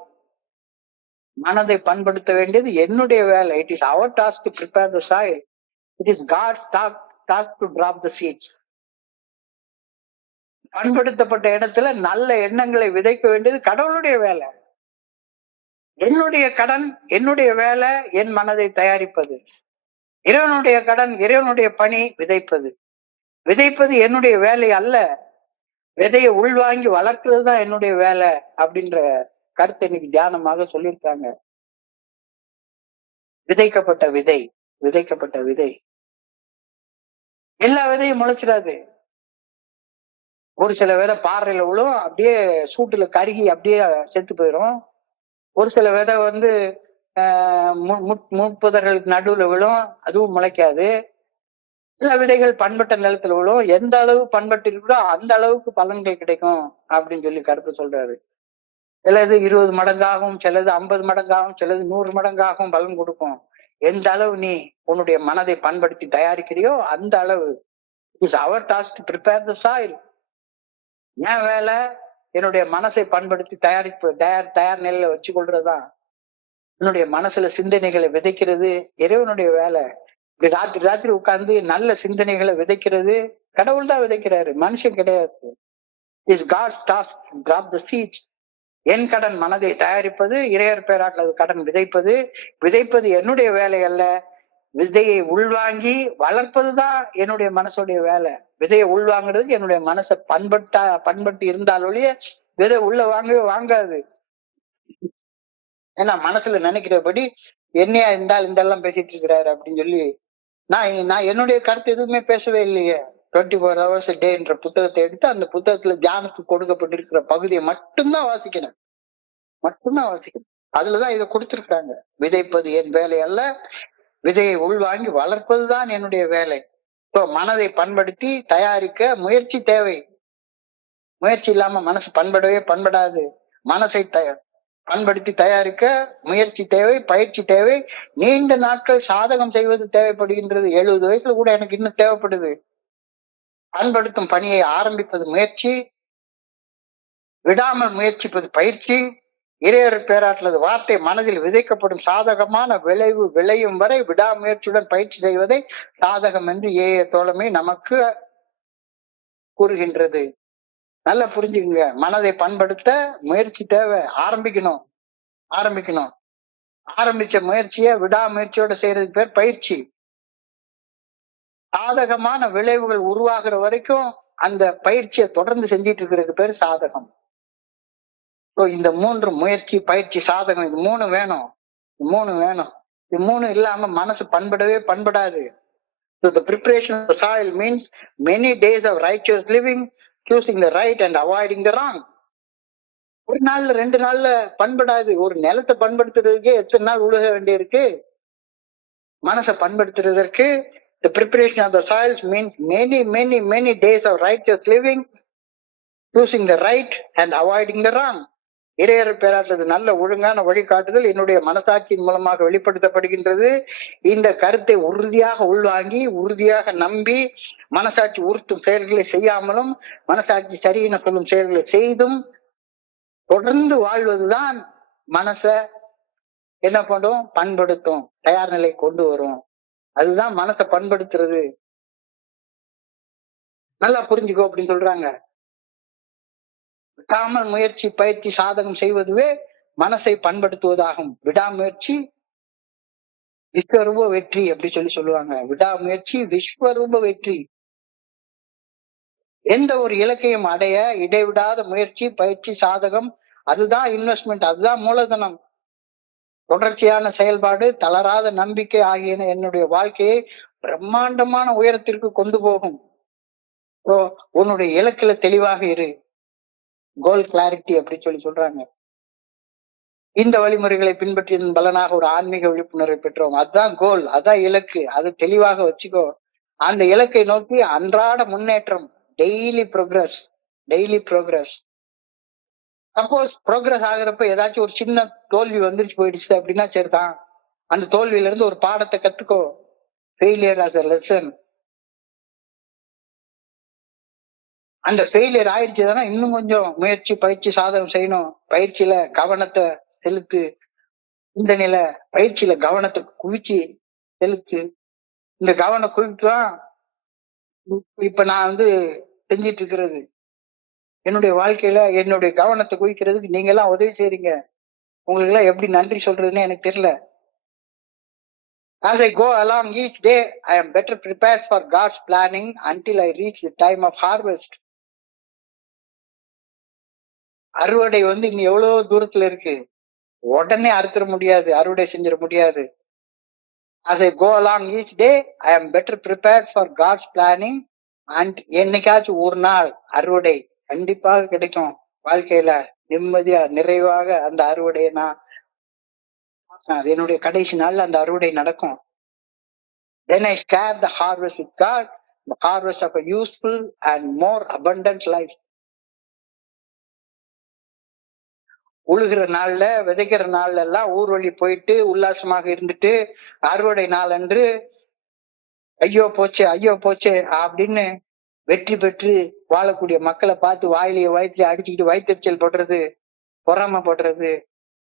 மனதை பண்படுத்த வேண்டியது என்னுடைய வேலை. It is our task to prepare the soil. It is God's task to drop the seeds. பண்படுத்தப்பட்ட இடத்துல நல்ல எண்ணங்களை விதைக்க வேண்டியது கடவுளுடைய வேலை. என்னுடைய கடன், என்னுடைய வேலை என் மனதை தயாரிப்பது. இறைவனுடைய கடன், இறைவனுடைய பணி விதைப்பது. விதைப்பது என்னுடைய வேலை அல்ல, விதையை உள்வாங்கி வளர்க்கிறது தான் என்னுடைய வேலை அப்படின்ற கருத்தை இன்னைக்கு தியானமாக சொல்லியிருக்காங்க. விதைக்கப்பட்ட விதை, விதைக்கப்பட்ட விதை எல்லா விதையும் முளைச்சிடாது. ஒரு சில விதை பாறையில விழும், அப்படியே சூட்டுல கருகி அப்படியே செத்து போயிடும். ஒரு சில விதை முட்புதர்களுக்கு நடுவுல விழும், அதுவும் முளைக்காது. சில விதைகள் பண்பட்ட நிலத்துல விழும். எந்த அளவு பண்பட்டு இருக்கோ அந்த அளவுக்கு பலன்கள் கிடைக்கும் அப்படின்னு சொல்லி கருத்து சொல்றாரு. சிலது 20 மடங்காகவும், சிலது 50 மடங்காகவும், சிலது 100 மடங்காகவும் பலன் கொடுக்கும். எந்த அளவு நீ உன்னுடைய மனதை பண்படுத்தி தயாரிக்கிறியோ அந்த அளவு. It's our task to prepare the soil. என் வேலை என்னுடைய மனசை பண்படுத்தி தயார் நிலையில வச்சு கொள்றதுதான். என்னுடைய மனசுல சிந்தனைகளை விதைக்கிறது இறைவனுடைய வேலை. ராத்திரி ராத்திரி உட்கார்ந்து நல்ல சிந்தனைகளை விதைக்கிறது கடவுள் தான் விதைக்கிறாரு, மனுஷன் கிடையாது. Is God's task to drop the seeds. என் கடன் மனதை தயாரிப்பது, இறையர் பேராட்டது கடன் விதைப்பது. விதைப்பது என்னுடைய வேலை அல்ல, விதையை உள்வாங்கி வளர்ப்பதுதான் என்னுடைய மனசுடைய வேலை. விதையை உள்வாங்கிறதுக்கு என்னுடைய மனசை பண்பட்டு இருந்தாலொழிய விதை உள்ள வாங்கவே வாங்காது. ஏன்னா மனசுல நினைக்கிறபடி என்னையா இருந்தால் இந்த எல்லாம் பேசிட்டு இருக்கிறாரு அப்படின்னு சொல்லி நான் என்னுடைய கருத்து எதுவுமே பேசவே இல்லையே. 24 hours a day என்ற புத்தகத்தை எடுத்து அந்த புத்தகத்துல தியானத்துக்கு கொடுக்கப்பட்டிருக்கிற பகுதியை மட்டும்தான் வாசிக்கிறேன். அதுலதான் இதை கொடுத்திருக்காங்க. விதைப்பது என் வேலை அல்ல, விதையை உள்வாங்கி வளர்ப்பதுதான் என்னுடைய வேலை. இப்போ மனதை பண்படுத்தி தயாரிக்க முயற்சி தேவை. முயற்சி இல்லாம மனசு பண்படாது. மனசை பண்படுத்தி தயாரிக்க முயற்சி தேவை, பயிற்சி தேவை, நீண்ட நாட்கள் சாதகம் செய்வது தேவைப்படுகின்றது. 70 வயசுல கூட எனக்கு இன்னும் தேவைப்படுது. பண்படுத்தும் பணியை ஆரம்பிப்பது முயற்சி, விடாமல் முயற்சிப்பது பயிற்சி. இறையர் பேராற்றலது வார்த்தை மனதில் விதைக்கப்படும் சாதகமான விளைவு விளையும் வரை விடாமுயற்சியுடன் பயிற்சி செய்வதை சாதகம் என்று தோழமை நமக்கு கூறுகின்றது. நல்லா புரிஞ்சுக்குங்க. மனதை பண்படுத்த முயற்சி தேவை. ஆரம்பிக்கணும். ஆரம்பிச்ச முயற்சியை விடாமுயற்சியோட செய்யறதுக்கு பேர் பயிற்சி. சாதகமான விளைவுகள் உருவாகிற வரைக்கும் அந்த பயிற்சியை தொடர்ந்து செஞ்சிட்டு இருக்கிறதுக்கு பேர் சாதகம். இந்த 3 முயற்சி, பயிற்சி, சாதகம், இது 3 வேணும். இது 3 இல்லாம மனசு பண்படாது. So the preparation of the soil means many days of righteous living, choosing the right and avoiding the wrong. ஒரு நாள்ல 2 நாள்ல பண்படாது. ஒரு நிலத்தை பண்படுத்துறதுக்கே எத்தனை நாள் உழுக வேண்டியிருக்கு. மனசை பண்படுத்துறதற்கு the preparation of the soils means many days of righteous living, choosing the right and avoiding the wrong. இறையர் பேராற்றது நல்ல ஒழுங்கான வழிகாட்டுதல் என்னுடைய மனசாட்சியின் மூலமாக வெளிப்படுத்தப்படுகின்றது. இந்த கருத்தை உறுதியாக உள்வாங்கி, உறுதியாக நம்பி, மனசாட்சி உறுத்தும் செயல்களை செய்யாமலும், மனசாட்சி சரியென சொல்லும் செயல்களை செய்தும் தொடர்ந்து வாழ்வதுதான் மனச என்ன பண்ணும், பண்படுத்தும், தயார் நிலை கொண்டு வரும். அதுதான் மனசை பண்படுத்துறது. நல்லா புரிஞ்சுக்கோ அப்படின்னு சொல்றாங்க. விடாமல் முயற்சி, பயிற்சி, சாதகம் செய்வதுவே மனசை பண்படுத்துவதாகும். விடாமுயற்சி விஸ்வரூப வெற்றி அப்படி சொல்லுவாங்க. விடாமுயற்சி விஸ்வரூப வெற்றி. எந்த ஒரு இலக்கையும் அடைய இடைவிடாத முயற்சி, பயிற்சி, சாதகம், அதுதான் இன்வெஸ்ட்மெண்ட், அதுதான் மூலதனம். தொடர்ச்சியான செயல்பாடு, தளராத நம்பிக்கை ஆகியன என்னுடைய வாழ்க்கையை பிரம்மாண்டமான உயரத்திற்கு கொண்டு போகும். உன்னுடைய இலக்குல தெளிவாக இரு. கோல் கிளாரிட்டி அப்படின்னு சொல்றாங்க. இந்த வழிமுறைகளை பின்பற்றியதன் பலனாக ஒரு ஆன்மீக விழிப்புணர்வை பெற்றோம். அதுதான் கோல், அதான் இலக்கு. அது தெளிவாக வச்சுக்கோ. அந்த இலக்கை நோக்கி அன்றாட முன்னேற்றம், daily progress, daily progress. Suppose progress ஆகுறப்ப ஏதாச்சும் ஒரு சின்ன தோல்வி வந்துருச்சு போயிடுச்சு அப்படின்னா சரிதான். அந்த தோல்வியில இருந்து ஒரு பாடத்தை கத்துக்கோ. Failure as a lesson. அந்த ஃபெயிலியர் ஆயிடுச்சுன்னா இன்னும் கொஞ்சம் முயற்சி, பயிற்சி, சாதகம் செய்யணும். பயிற்சியில கவனத்தை செலுத்து. இந்த நிலை பயிற்சியில கவனத்தை குவிச்சு செலுத்து. இந்த கவன குவிப்பு தான் இப்ப நான் செஞ்சிட்டு இருக்கிறது. என்னுடைய வாழ்க்கையில என்னுடைய கவனத்தை குவிக்கிறதுக்கு நீங்க எல்லாம் உதவி செய்றீங்க. உங்களுக்கு எல்லாம் எப்படி நன்றி சொல்றதுன்னு எனக்கு தெரியல. As I go along each day, I am better prepared for God's planning until I reach the time of harvest. அறுவடை இன்னும் எவ்வளவு தூரத்துல இருக்கு. உடனே அறுத்துட முடியாது, அறுவடை செஞ்சிட முடியாது. As I go along each day, I am better prepared for God's planning and என்னைக்காச்சும் ஒரு நாள் அறுவடை கண்டிப்பாக கிடைக்கும். வாழ்க்கையில நிம்மதியா நிறைவாக அந்த அறுவடையை என்னுடைய கடைசி நாள்ல அந்த அறுவடை நடக்கும். Then I share the harvest with God, the harvest of a useful and more abundant life. உழுகிற நாள்ல, விதைக்கிற நாள்ல எல்லாம் ஊர்வலி போயிட்டு உல்லாசமாக இருந்துட்டு அறுவடை நாள் அன்று ஐயோ போச்சே ஐயோ போச்சே அப்படின்னு வெற்றி பெற்று வாழக்கூடிய மக்களை பார்த்து வயிற்றுல அடிச்சுக்கிட்டு வயிற்றுச்சல் போடுறது, பொறாம போடுறது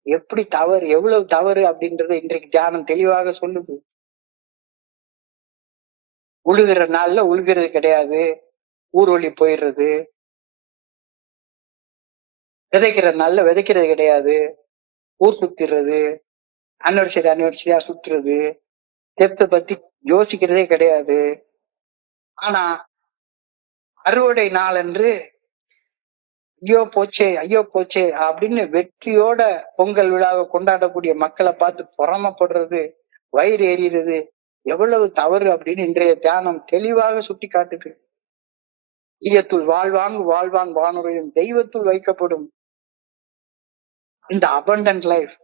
எப்படி தவறு, எவ்வளவு தவறு அப்படின்றது இன்றைக்கு தியானம் தெளிவாக சொல்லுது. உழுகிற நாள்ல உழுகிறது கிடையாது, ஊர்வலி போயிடுறது. விதைக்கிற நாள்ல விதைக்கிறது கிடையாது, ஊர் சுத்திடுறது, அனிவர்சரியா சுத்துறது, தெப்பத்தை பத்தி யோசிக்கிறதே கிடையாது. ஆனா அறுவடை நாள் என்று ஐயோ போச்சே அப்படின்னு வெற்றியோட பொங்கல் விழாவை கொண்டாடக்கூடிய மக்களை பார்த்து பொறாமப்படுறது, வயிறு எறிகிறது எவ்வளவு தவறு அப்படின்னு இன்றைய தியானம் தெளிவாக சுட்டி காட்டுது. ஈயத்துள் வாழ்வாங்கு வானுரையும் தெய்வத்துள் வைக்கப்படும். இந்த அபண்டன்ட் லைஃப்,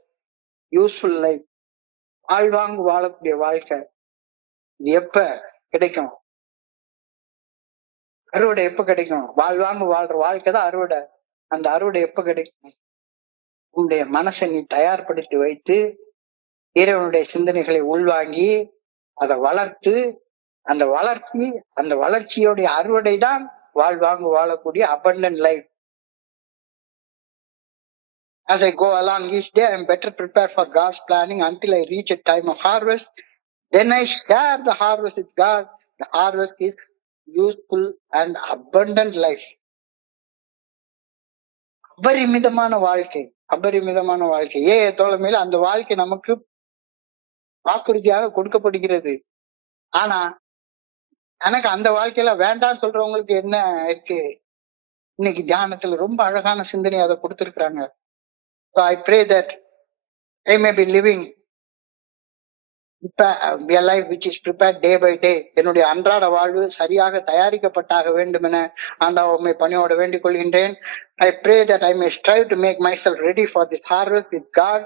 யூஸ்ஃபுல் லைஃப், வாழ்வாங்கு வாழக்கூடிய வாழ்க்கை இது எப்ப கிடைக்கும்? அறுவடை எப்ப கிடைக்கும்? வாழ்வாங்கு வாழ்ற வாழ்க்கை தான் அறுவடை. அந்த அறுவடை எப்ப கிடைக்கும்? உன்னுடைய மனசை நீ தயார்படுத்தி வைத்து இறைவனுடைய சிந்தனைகளை உள்வாங்கி அதை வளர்த்து அந்த வளர்ச்சியோடைய அறுவடை தான் வாழ்வாங்கு வாழக்கூடிய abundant life. As I go along each day, I am better prepared for God's planning until I reach a time of harvest. Then I share the harvest with God. The harvest is useful and abundant life. அபரிமிதமான வாழ்க்கை. தோழமையில அந்த வாழ்க்கை நமக்கு வாக்குறுதியாக கொடுக்கப்படுகிறது. ஆனா எனக்கு அந்த வாழ்க்கையில வேண்டாம்னு சொல்றவங்களுக்கு என்ன இருக்கு? இன்னைக்கு தியானத்துல ரொம்ப அழகான சிந்தனை அதை கொடுத்திருக்கிறாங்க. So I pray that I may be living a life which is prepared day by day. என்னுடைய அன்றாட வாழ்வு சரியாக தயாரிக்கப்பட்டாக வேண்டும் என ஆண்டவரை பணியோட வேண்டிக் கொள்கின்றேன். I pray that I may strive to make myself ready for this harvest with God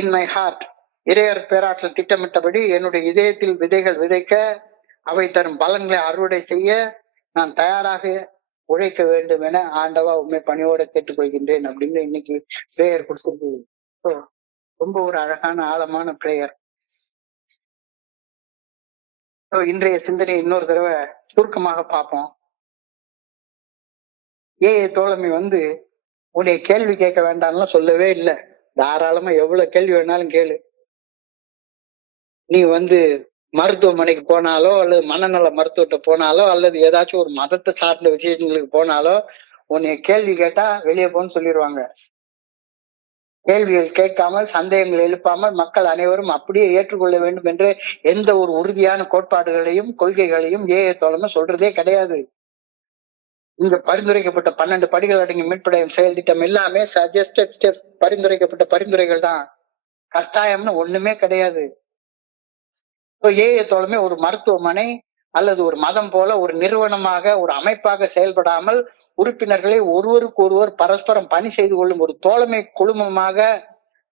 in my heart. இறையர் பேராற்றல் திட்டமிட்டபடி என்னுடைய இதயத்தில் விதைகள் விதைக்க, அவை தரும் பலன்களை அறுவடை செய்ய நான் தயாராக உழைக்க வேண்டும் என ஆண்டவா உண்மை பணியோட கேட்டுக்கொள்கின்றேன் அப்படின்னு இன்னைக்கு பிரேயர் கொடுத்துருக்கு. ரொம்ப ஒரு அழகான ஆழமான பிரேயர். இன்றைய சிந்தனை இன்னொரு தடவை சுருக்கமாக பார்ப்போம். தோழமை உன்னை கேள்வி கேட்க வேண்டாம்னு சொல்லவே இல்லை. தாராளமா எவ்வளவு கேள்வி வேணாலும் கேளு. நீ மருத்துவமனைக்கு போனாலோ அல்லது மனநல மருத்துவத்தை போனாலோ அல்லது ஏதாச்சும் ஒரு மதத்தை சார்ந்த விஷயங்களுக்கு போனாலோ உன்னை கேள்வி கேட்டா வெளியே போன்னு சொல்லிடுவாங்க. கேள்விகள் கேட்காமல், சந்தேகங்கள் எழுப்பாமல் மக்கள் அனைவரும் அப்படியே ஏற்றுக்கொள்ள வேண்டும் என்ற எந்த ஒரு உறுதியான கோட்பாடுகளையும் கொள்கைகளையும் தோழமை சொல்றதே கிடையாது. இங்க பரிந்துரைக்கப்பட்ட 12 படிகள் அடங்கிய மீட்படையும் செயல் திட்டம் எல்லாமே சஜஸ்டட் ஸ்டெப், பரிந்துரைக்கப்பட்ட பரிந்துரைகள் தான். கட்டாயம்னு ஒண்ணுமே கிடையாது. தோழமை ஒரு மருத்துவமனை அல்லது ஒரு மதம் போல ஒரு நிறுவனமாக, ஒரு அமைப்பாக செயல்படாமல் உறுப்பினர்களை ஒருவருக்கு ஒருவர் பரஸ்பரம் பணி செய்து கொள்ளும் ஒரு தோழமை குழுமமாக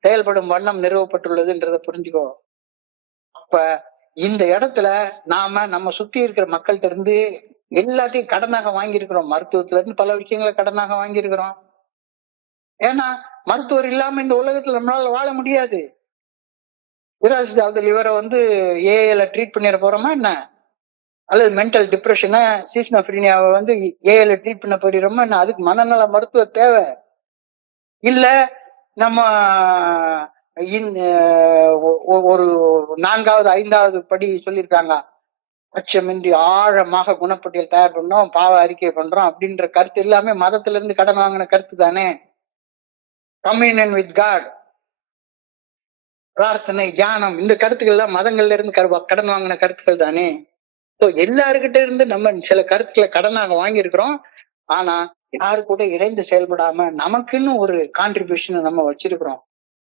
செயல்படும் வண்ணம் நிறுவப்பட்டுள்ளதுன்றதை புரிஞ்சுக்கோ. அப்ப இந்த இடத்துல நாம நம்ம சுத்தி இருக்கிற மக்கள்கிட்ட இருந்து எல்லாத்தையும் கடனாக வாங்கியிருக்கிறோம். மருத்துவத்துல இருந்து பல விஷயங்களை கடனாக வாங்கியிருக்கிறோம். ஏன்னா மருத்துவர் இல்லாம இந்த உலகத்துல நம்மளால வாழ முடியாது. சிராசிஸ் ஆஃப் த லிவரை ஏஏல ட்ரீட் பண்ணிட போறோமா என்ன? அல்லது மென்டல் டிப்ரெஷனை சீஸ்னோஃப்ரீனியாவை ஏஏல ட்ரீட் பண்ண போயிடுறோமா என்ன? அதுக்கு மனநல மருத்துவர் தேவை. இல்ல நம்ம ஒரு 4வது 5வது படி சொல்லியிருக்காங்க, அச்சமின்றி ஆழமாக குணப்பட்டியல் தயார் பண்ணோம், பாவ அறிக்கை பண்றோம் அப்படின்ற கருத்து எல்லாமே மதத்துல இருந்து கடன் வாங்கின கருத்து தானே. கம்யூனியன் வித் காட், பிரார்த்தனை, தியானம், இந்த கருத்துக்கள் எல்லாம் மதங்கள்ல இருந்து கடன் வாங்கின கருத்துக்கள் தானே. எல்லாருக்கிட்ட இருந்து நம்ம சில கருத்துக்களை கடனாக வாங்கியிருக்கிறோம். ஆனா யாரு கூட இணைந்து செயல்படாம நமக்குன்னு ஒரு கான்ட்ரிபியூஷன் நம்ம வச்சிருக்கிறோம்.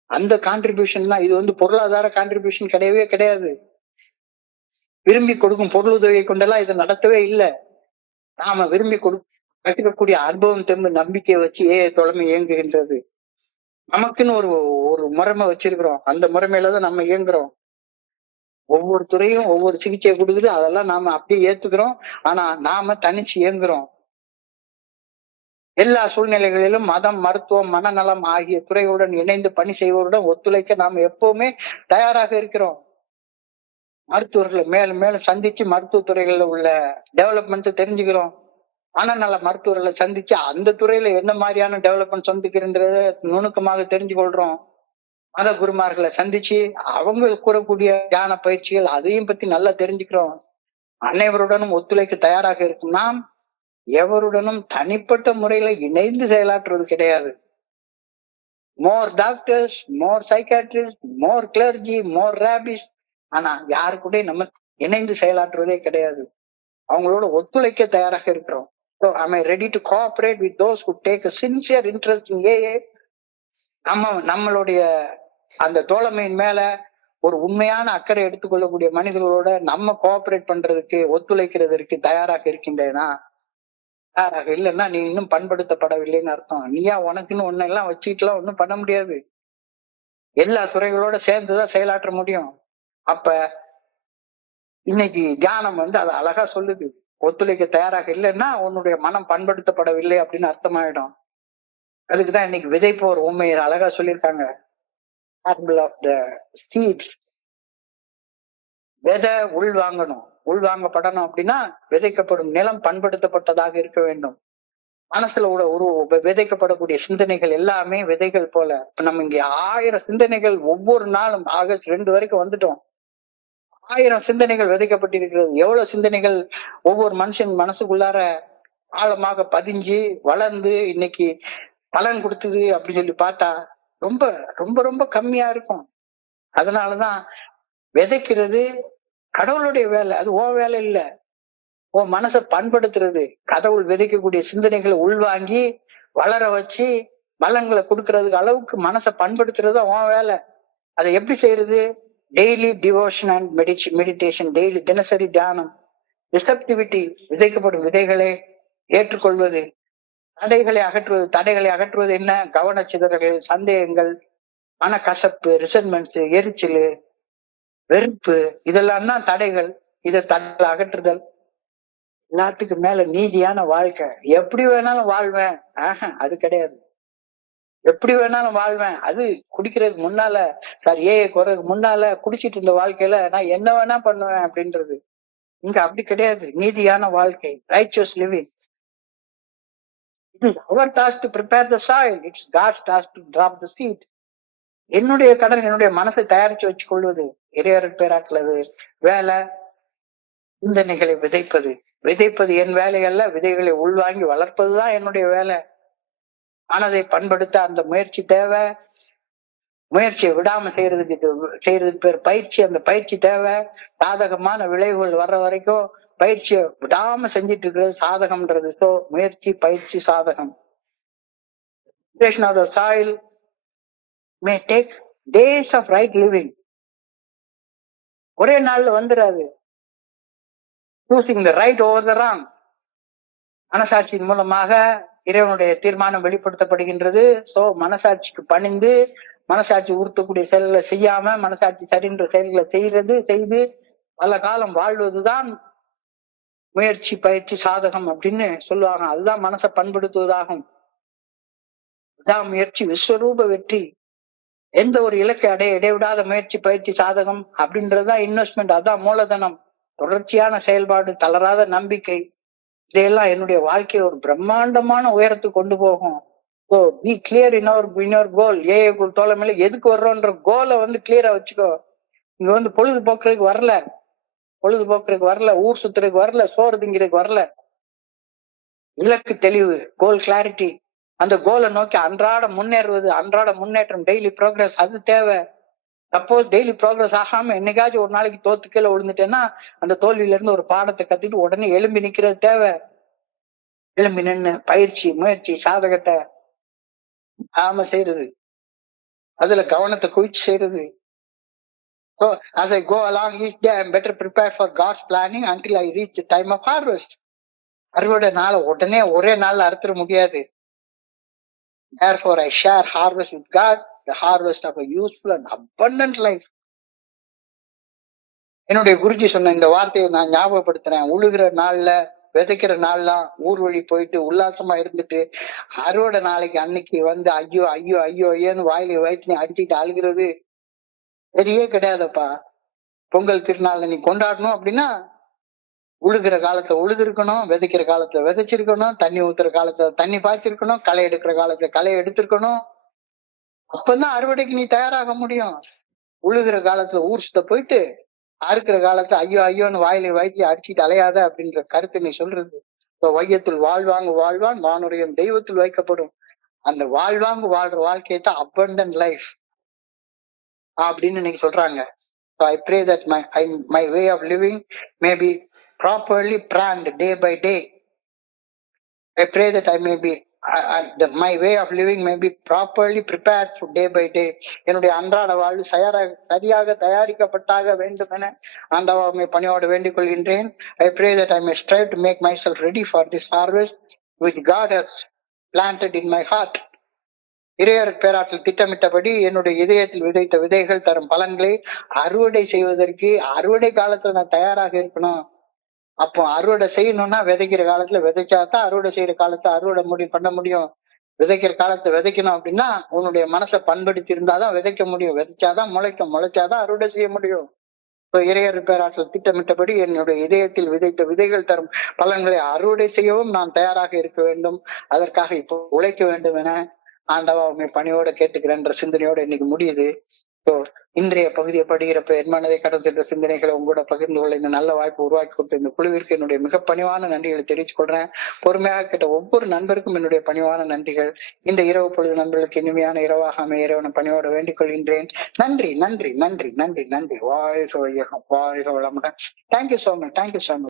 அந்த கான்ட்ரிபியூஷன் தான் இது. பொருளாதார கான்ட்ரிபியூஷன் கிடையவே கிடையாது. விரும்பி கொடுக்கும் பொருளுதவியை கொண்டெல்லாம் இதை நடத்தவே இல்லை. நாம விரும்பி கற்றுக்கக்கூடிய அனுபவம் தெம்பு நம்பிக்கையை வச்சு தொலைமை இயங்குகின்றது. நமக்குன்னு ஒரு ஒரு முறைமை வச்சிருக்கிறோம். அந்த முறைமையில தான் நம்ம இயங்குறோம். ஒவ்வொரு துறையும் ஒவ்வொரு சிகிச்சை கொடுக்குது, அதெல்லாம் நாம அப்படியே ஏத்துக்கிறோம். ஆனா நாம தனிச்சு இயங்குறோம். எல்லா சூழ்நிலைகளிலும் மதம், மருத்துவம், மனநலம் ஆகிய துறைகளுடன் இணைந்து பணி செய்வோருடன் ஒத்துழைக்க நாம் எப்பவுமே தயாராக இருக்கிறோம். மருத்துவர்களை மேலும் மேலும் சந்திச்சு மருத்துவத்துறைகள்ல உள்ள டெவலப்மெண்ட்ஸ் தெரிஞ்சுக்கிறோம். மனநல மருத்துவர்களை சந்திச்சு அந்த துறையில என்ன மாதிரியான டெவலப்மெண்ட் சந்திக்கிறன்றத நுணுக்கமாக தெரிஞ்சு கொள்றோம். மத குருமார்களை சந்திச்சு அவங்க கூறக்கூடிய தியான பயிற்சிகள் அதையும் பத்தி நல்லா தெரிஞ்சுக்கிறோம். அனைவருடனும் ஒத்துழைக்க தயாராக இருக்கும் நாம் எவருடனும் தனிப்பட்ட முறையில இணைந்து செயலாற்றுவது கிடையாது. மோர் டாக்டர்ஸ், மோர் சைக்காட்ரிஸ்ட், மோர் கிளர்ஜி, மோர் ரேபிஸ், ஆனா யாரு கூட நம்ம இணைந்து செயலாற்றுவதே கிடையாது. அவங்களோட ஒத்துழைக்க தயாராக இருக்கிறோம். So, am I ready to cooperate with those who take a sincere interest in AA? நம்மளுடைய அந்த தோழமையின் மேல ஒரு உண்மையான அக்கறை எடுத்துக்கொள்ளக்கூடிய மனிதர்களோட நம்ம கோஆபரேட் பண்றதுக்கு, ஒத்துழைக்கிறதுக்கு தயாராக இருக்கின்றேனா? தயாராக இல்லைன்னா நீ இன்னும் பண்படுத்தப்படவில்லைன்னு அர்த்தம். நீயா உனக்குன்னு ஒன்னெல்லாம் வச்சுக்கிட்டுலாம் ஒன்றும் பண்ண முடியாது. எல்லா துறைகளோட சேர்ந்துதான் செயலாற்ற முடியும். அப்ப இன்னைக்கு தியானம் அதை அழகா சொல்லுது. ஒத்துழைக்க தயாராக இல்லைன்னா உன்னுடைய மனம் பண்படுத்தப்படவில்லை அப்படின்னு அர்த்தமாயிடும். அதுக்குதான் இன்னைக்கு விதைப்போர் உண்மையை அழகா சொல்லியிருக்காங்க. விதை உள்வாங்கப்படணும் அப்படின்னா விதைக்கப்படும் நிலம் பண்படுத்தப்பட்டதாக இருக்க வேண்டும். மனசுல விதைக்கப்படக்கூடிய சிந்தனைகள் எல்லாமே விதைகள் போல. இப்ப நம்ம இங்க 1000 சிந்தனைகள் ஒவ்வொரு நாளும் ஆகஸ்ட் 2 வரைக்கும் வந்துட்டோம். 1000 சிந்தனைகள் விதைக்கப்பட்டிருக்கிறது. எவ்வளவு சிந்தனைகள் ஒவ்வொரு மனுஷன் மனசுக்குள்ளார ஆழமாக பதிஞ்சு வளர்ந்து இன்னைக்கு பலன் கொடுத்தது அப்படின்னு சொல்லி பார்த்தா ரொம்ப ரொம்ப ரொம்ப கம்மியா இருக்கும். அதனாலதான் விதைக்கிறது கடவுளுடைய வேலை, அது ஓ வேலை இல்ல. உன் மனசை பண்படுத்துறது, கடவுள் விதைக்கக்கூடிய சிந்தனைகளை உள்வாங்கி வளர வச்சு பலன்களை கொடுக்கறதுக்கு அளவுக்கு மனசை பண்படுத்துறது உன் வேலை. அதை எப்படி செய்யறது? Daily devotion and meditation, daily தினசரி தியானம், ரிசப்டிவிட்டி, விதைக்கப்படும் விதைகளை ஏற்றுக்கொள்வது, தடைகளை அகற்றுவது என்ன? கவனச்சிதறல்கள், சந்தேகங்கள், மனக்கசப்பு, ரிசன்மெண்ட்ஸ், எரிச்சல், வெறுப்பு, இதெல்லாம் தான் தடைகள். இதை அகற்றுதல். எல்லாத்துக்கு மேல நீதியான வாழ்க்கை. எப்படி வேணாலும் வாழ்வேன், அது கிடையாது. எப்படி வேணாலும் வாழ்வேன், அது குடிக்கிறதுக்கு முன்னால, குறைக்கு முன்னால குடிச்சிட்டு இருந்த வாழ்க்கையில நான் என்ன வேணா பண்ணுவேன் அப்படின்றது. இங்க அப்படி கிடையாது. நீதியான வாழ்க்கை, riches living. It is our task to prepare the soil. It's God's task to drop the seed. என்னுடைய கடன் என்னுடைய மனசை தயாரிச்சு வச்சு கொள்வது, இறையருள் பேராக்குறது வேலை. சிந்தனைகளை விதைப்பது என் வேலை அல்ல. விதைகளை உள்வாங்கி வளர்ப்பதுதான் என்னுடைய வேலை. மனதை பண்படுத்த அந்த முயற்சி தேவை. முயற்சியை விடாம செய்யறதுக்கு பேர் பயிற்சி. அந்த பயிற்சி தேவை. சாதகமான விளைவுகள் வர்ற வரைக்கும் பயிற்சியை விடாம செஞ்சிட்டு இருக்கிறது சாதகம்ன்றது. ஸோ முயற்சி, பயிற்சி, சாதகம். Of the soil may take days of right living. ஒரே நாள்ல வந்துடாது. Choosing the right over the wrong. மனசாட்சியின் மூலமாக இறைவனுடைய தீர்மானம் வெளிப்படுத்தப்படுகின்றது. சோ மனசாட்சிக்கு பணிந்து மனசாட்சி உறுத்தக்கூடிய செயல்களை செய்யாம மனசாட்சி சரின்ற செயல்களை செய்து பல காலம் வாழ்வதுதான் முயற்சி பயிற்சி சாதகம் அப்படின்னு சொல்லுவாங்க. அதுதான் மனசை பண்படுத்துவதாகும். அதான் முயற்சி விஸ்வரூப வெற்றி. எந்த ஒரு இலக்கை இடைவிடாத முயற்சி பயிற்சி சாதகம் அப்படின்றதுதான் இன்வெஸ்ட்மெண்ட். அதான் மூலதனம். தொடர்ச்சியான செயல்பாடு, தளராத நம்பிக்கை, இதையெல்லாம் என்னுடைய வாழ்க்கையை ஒரு பிரம்மாண்டமான உயரத்துக்கு கொண்டு போகும். So be clear in our goal. ஏஏ கோல் தோழமையில எதுக்கு வர்றோன்ற கோலை கிளியரா வச்சுக்கோ. இங்க பொழுதுபோக்குறதுக்கு வரல, ஊர் சுத்துறதுக்கு வரல, சோறு திங்கிறதுக்கு வரல. இலக்கு தெளிவு, கோல் கிளாரிட்டி. அந்த கோலை நோக்கி அன்றாட முன்னேறுவது, அன்றாட முன்னேற்றம், டெய்லி ப்ரோக்ரஸ், அது தேவை. சப்போஸ் டெய்லி ப்ரோக்ரஸ் ஆகாம என்னைக்காச்சும் ஒரு நாளைக்கு தோத்து கீழே விழுந்துட்டேன்னா அந்த தோல்வியில இருந்து ஒரு பாடத்தை கத்துட்டு உடனே எழும்பி நிக்கிறது தேவை. எழும்பி நின்று பயிற்சி முயற்சி சாதகத்தை ஆம செய்யறது, அதுல கவனத்தை குவிச்சு செய்யறது. So as I go along each day, I'm better prepared for God's planning until I reach the time of harvest. அறுவடை நாளை உடனே ஒரே நாள்ல அறுத்துட முடியாது. Therefore I share harvest with God, the harvest of a useful and abundant life. என்னுடைய குருஜி சொன்ன இந்த வார்த்தையை நான் ஞாபகப்படுத்துறேன். உழுகிற நாள்ல விதைக்கிற நாள்லாம் ஊர் வழி போயிட்டு உல்லாசமா இருந்துட்டு அறுவடை நாளைக்கு அன்னைக்கு ஐயோ ஐயோ ஐயோ ஐயோன்னு வாயில வயிற்றுலையும் அடிச்சுட்டு அழுகிறது சரியே கிடையாதுப்பா. பொங்கல் திருநாள்ல நீ கொண்டாடணும் அப்படின்னா உழுகிற காலத்துல உழுதுருக்கணும், விதைக்கிற காலத்துல விதைச்சிருக்கணும், தண்ணி ஊத்துற காலத்துல தண்ணி பாய்ச்சிருக்கணும், களை எடுக்கிற காலத்துல களை எடுத்திருக்கணும். அப்பதான் அறுவடைக்கு நீ தயாராக முடியும். உழுகிற காலத்துல ஊர் சுத்த போயிட்டு அறுக்கிற காலத்துல ஐயோ ஐயோன்னு வாயில வயிற்றுல அடிச்சுட்டு அலையாத அப்படின்ற கருத்தை நீ சொல்றது. வையத்தில் வாழ்வாங்கு வாழ்வான் வானுரையும் தெய்வத்தில் வைக்கப்படும். அந்த வாழ்வாங்கு வாழ்ற வாழ்க்கையை தான் abundant life அப்படின்னு இன்னைக்கு சொல்றாங்க. So I pray that my way of living may be properly planned day by day. I pray that I may be my way of living may be properly prepared for day by day. என்னுடைய அன்றாட வாழ்வு சரியாக தயாரிக்கப்பட்டாக வேண்டும் என ஆண்டவரை பணியோடு வேண்டிக் கொள்கின்றேன். I pray that I may strive to make myself ready for this harvest which God has planted in my heart. இறையர் பேராற்றில் திட்டமிட்டபடி என்னுடைய இதயத்தில் விதைத்த விதைகள் தரும் பலன்களை அறுவடை செய்வதற்கு அறுவடை காலத்துல நான் தயாராக இருக்கணும். அப்போ அறுவடை செய்யணும்னா விதைக்கிற காலத்துல விதைச்சாதான் அறுவடை செய்யற காலத்துல அறுவடை பண்ண முடியும். விதைக்கிற காலத்துல விதைக்கணும் அப்படின்னா உன்னுடைய மனசை பண்படுத்தி இருந்தாதான் விதைக்க முடியும். விதைச்சாதான் முளைச்சாதான் அறுவடை செய்ய முடியும். இறையர் பேராற்றல் திட்டமிட்டபடி என்னுடைய இதயத்தில் விதைத்த விதைகள் தரும் பலன்களை அறுவடை செய்யவும் நான் தயாராக இருக்க வேண்டும். அதற்காக இப்போ உழைக்க வேண்டும் என ஆண்டவா உண்மை பணியோட கேட்டுக்கிறேன்ற சிந்தனையோட இன்னைக்கு முடியுது. இன்றைய பகுதியை படுகிறப்ப என் மனதை கடந்த சிந்தனைகளை உங்களோட பகிர்ந்து கொள்ள இந்த நல்ல வாய்ப்பு உருவாக்கி கொடுத்த இந்த குழுவிற்கு என்னுடைய மிக பணிவான நன்றிகளை தெரிவித்துக் கொள்றேன். பொறுமையாக கேட்ட ஒவ்வொரு நண்பருக்கும் என்னுடைய பணிவான நன்றிகள். இந்த இரவு பொழுது நண்பர்களுக்கு இனிமையான இரவாக அமைய இறைவனை பணியோட வேண்டிக் கொள்கின்றேன். நன்றி நன்றி நன்றி நன்றி நன்றி. வாழ்க வையகம், வாழ்க வளமுடன். Thank you so much.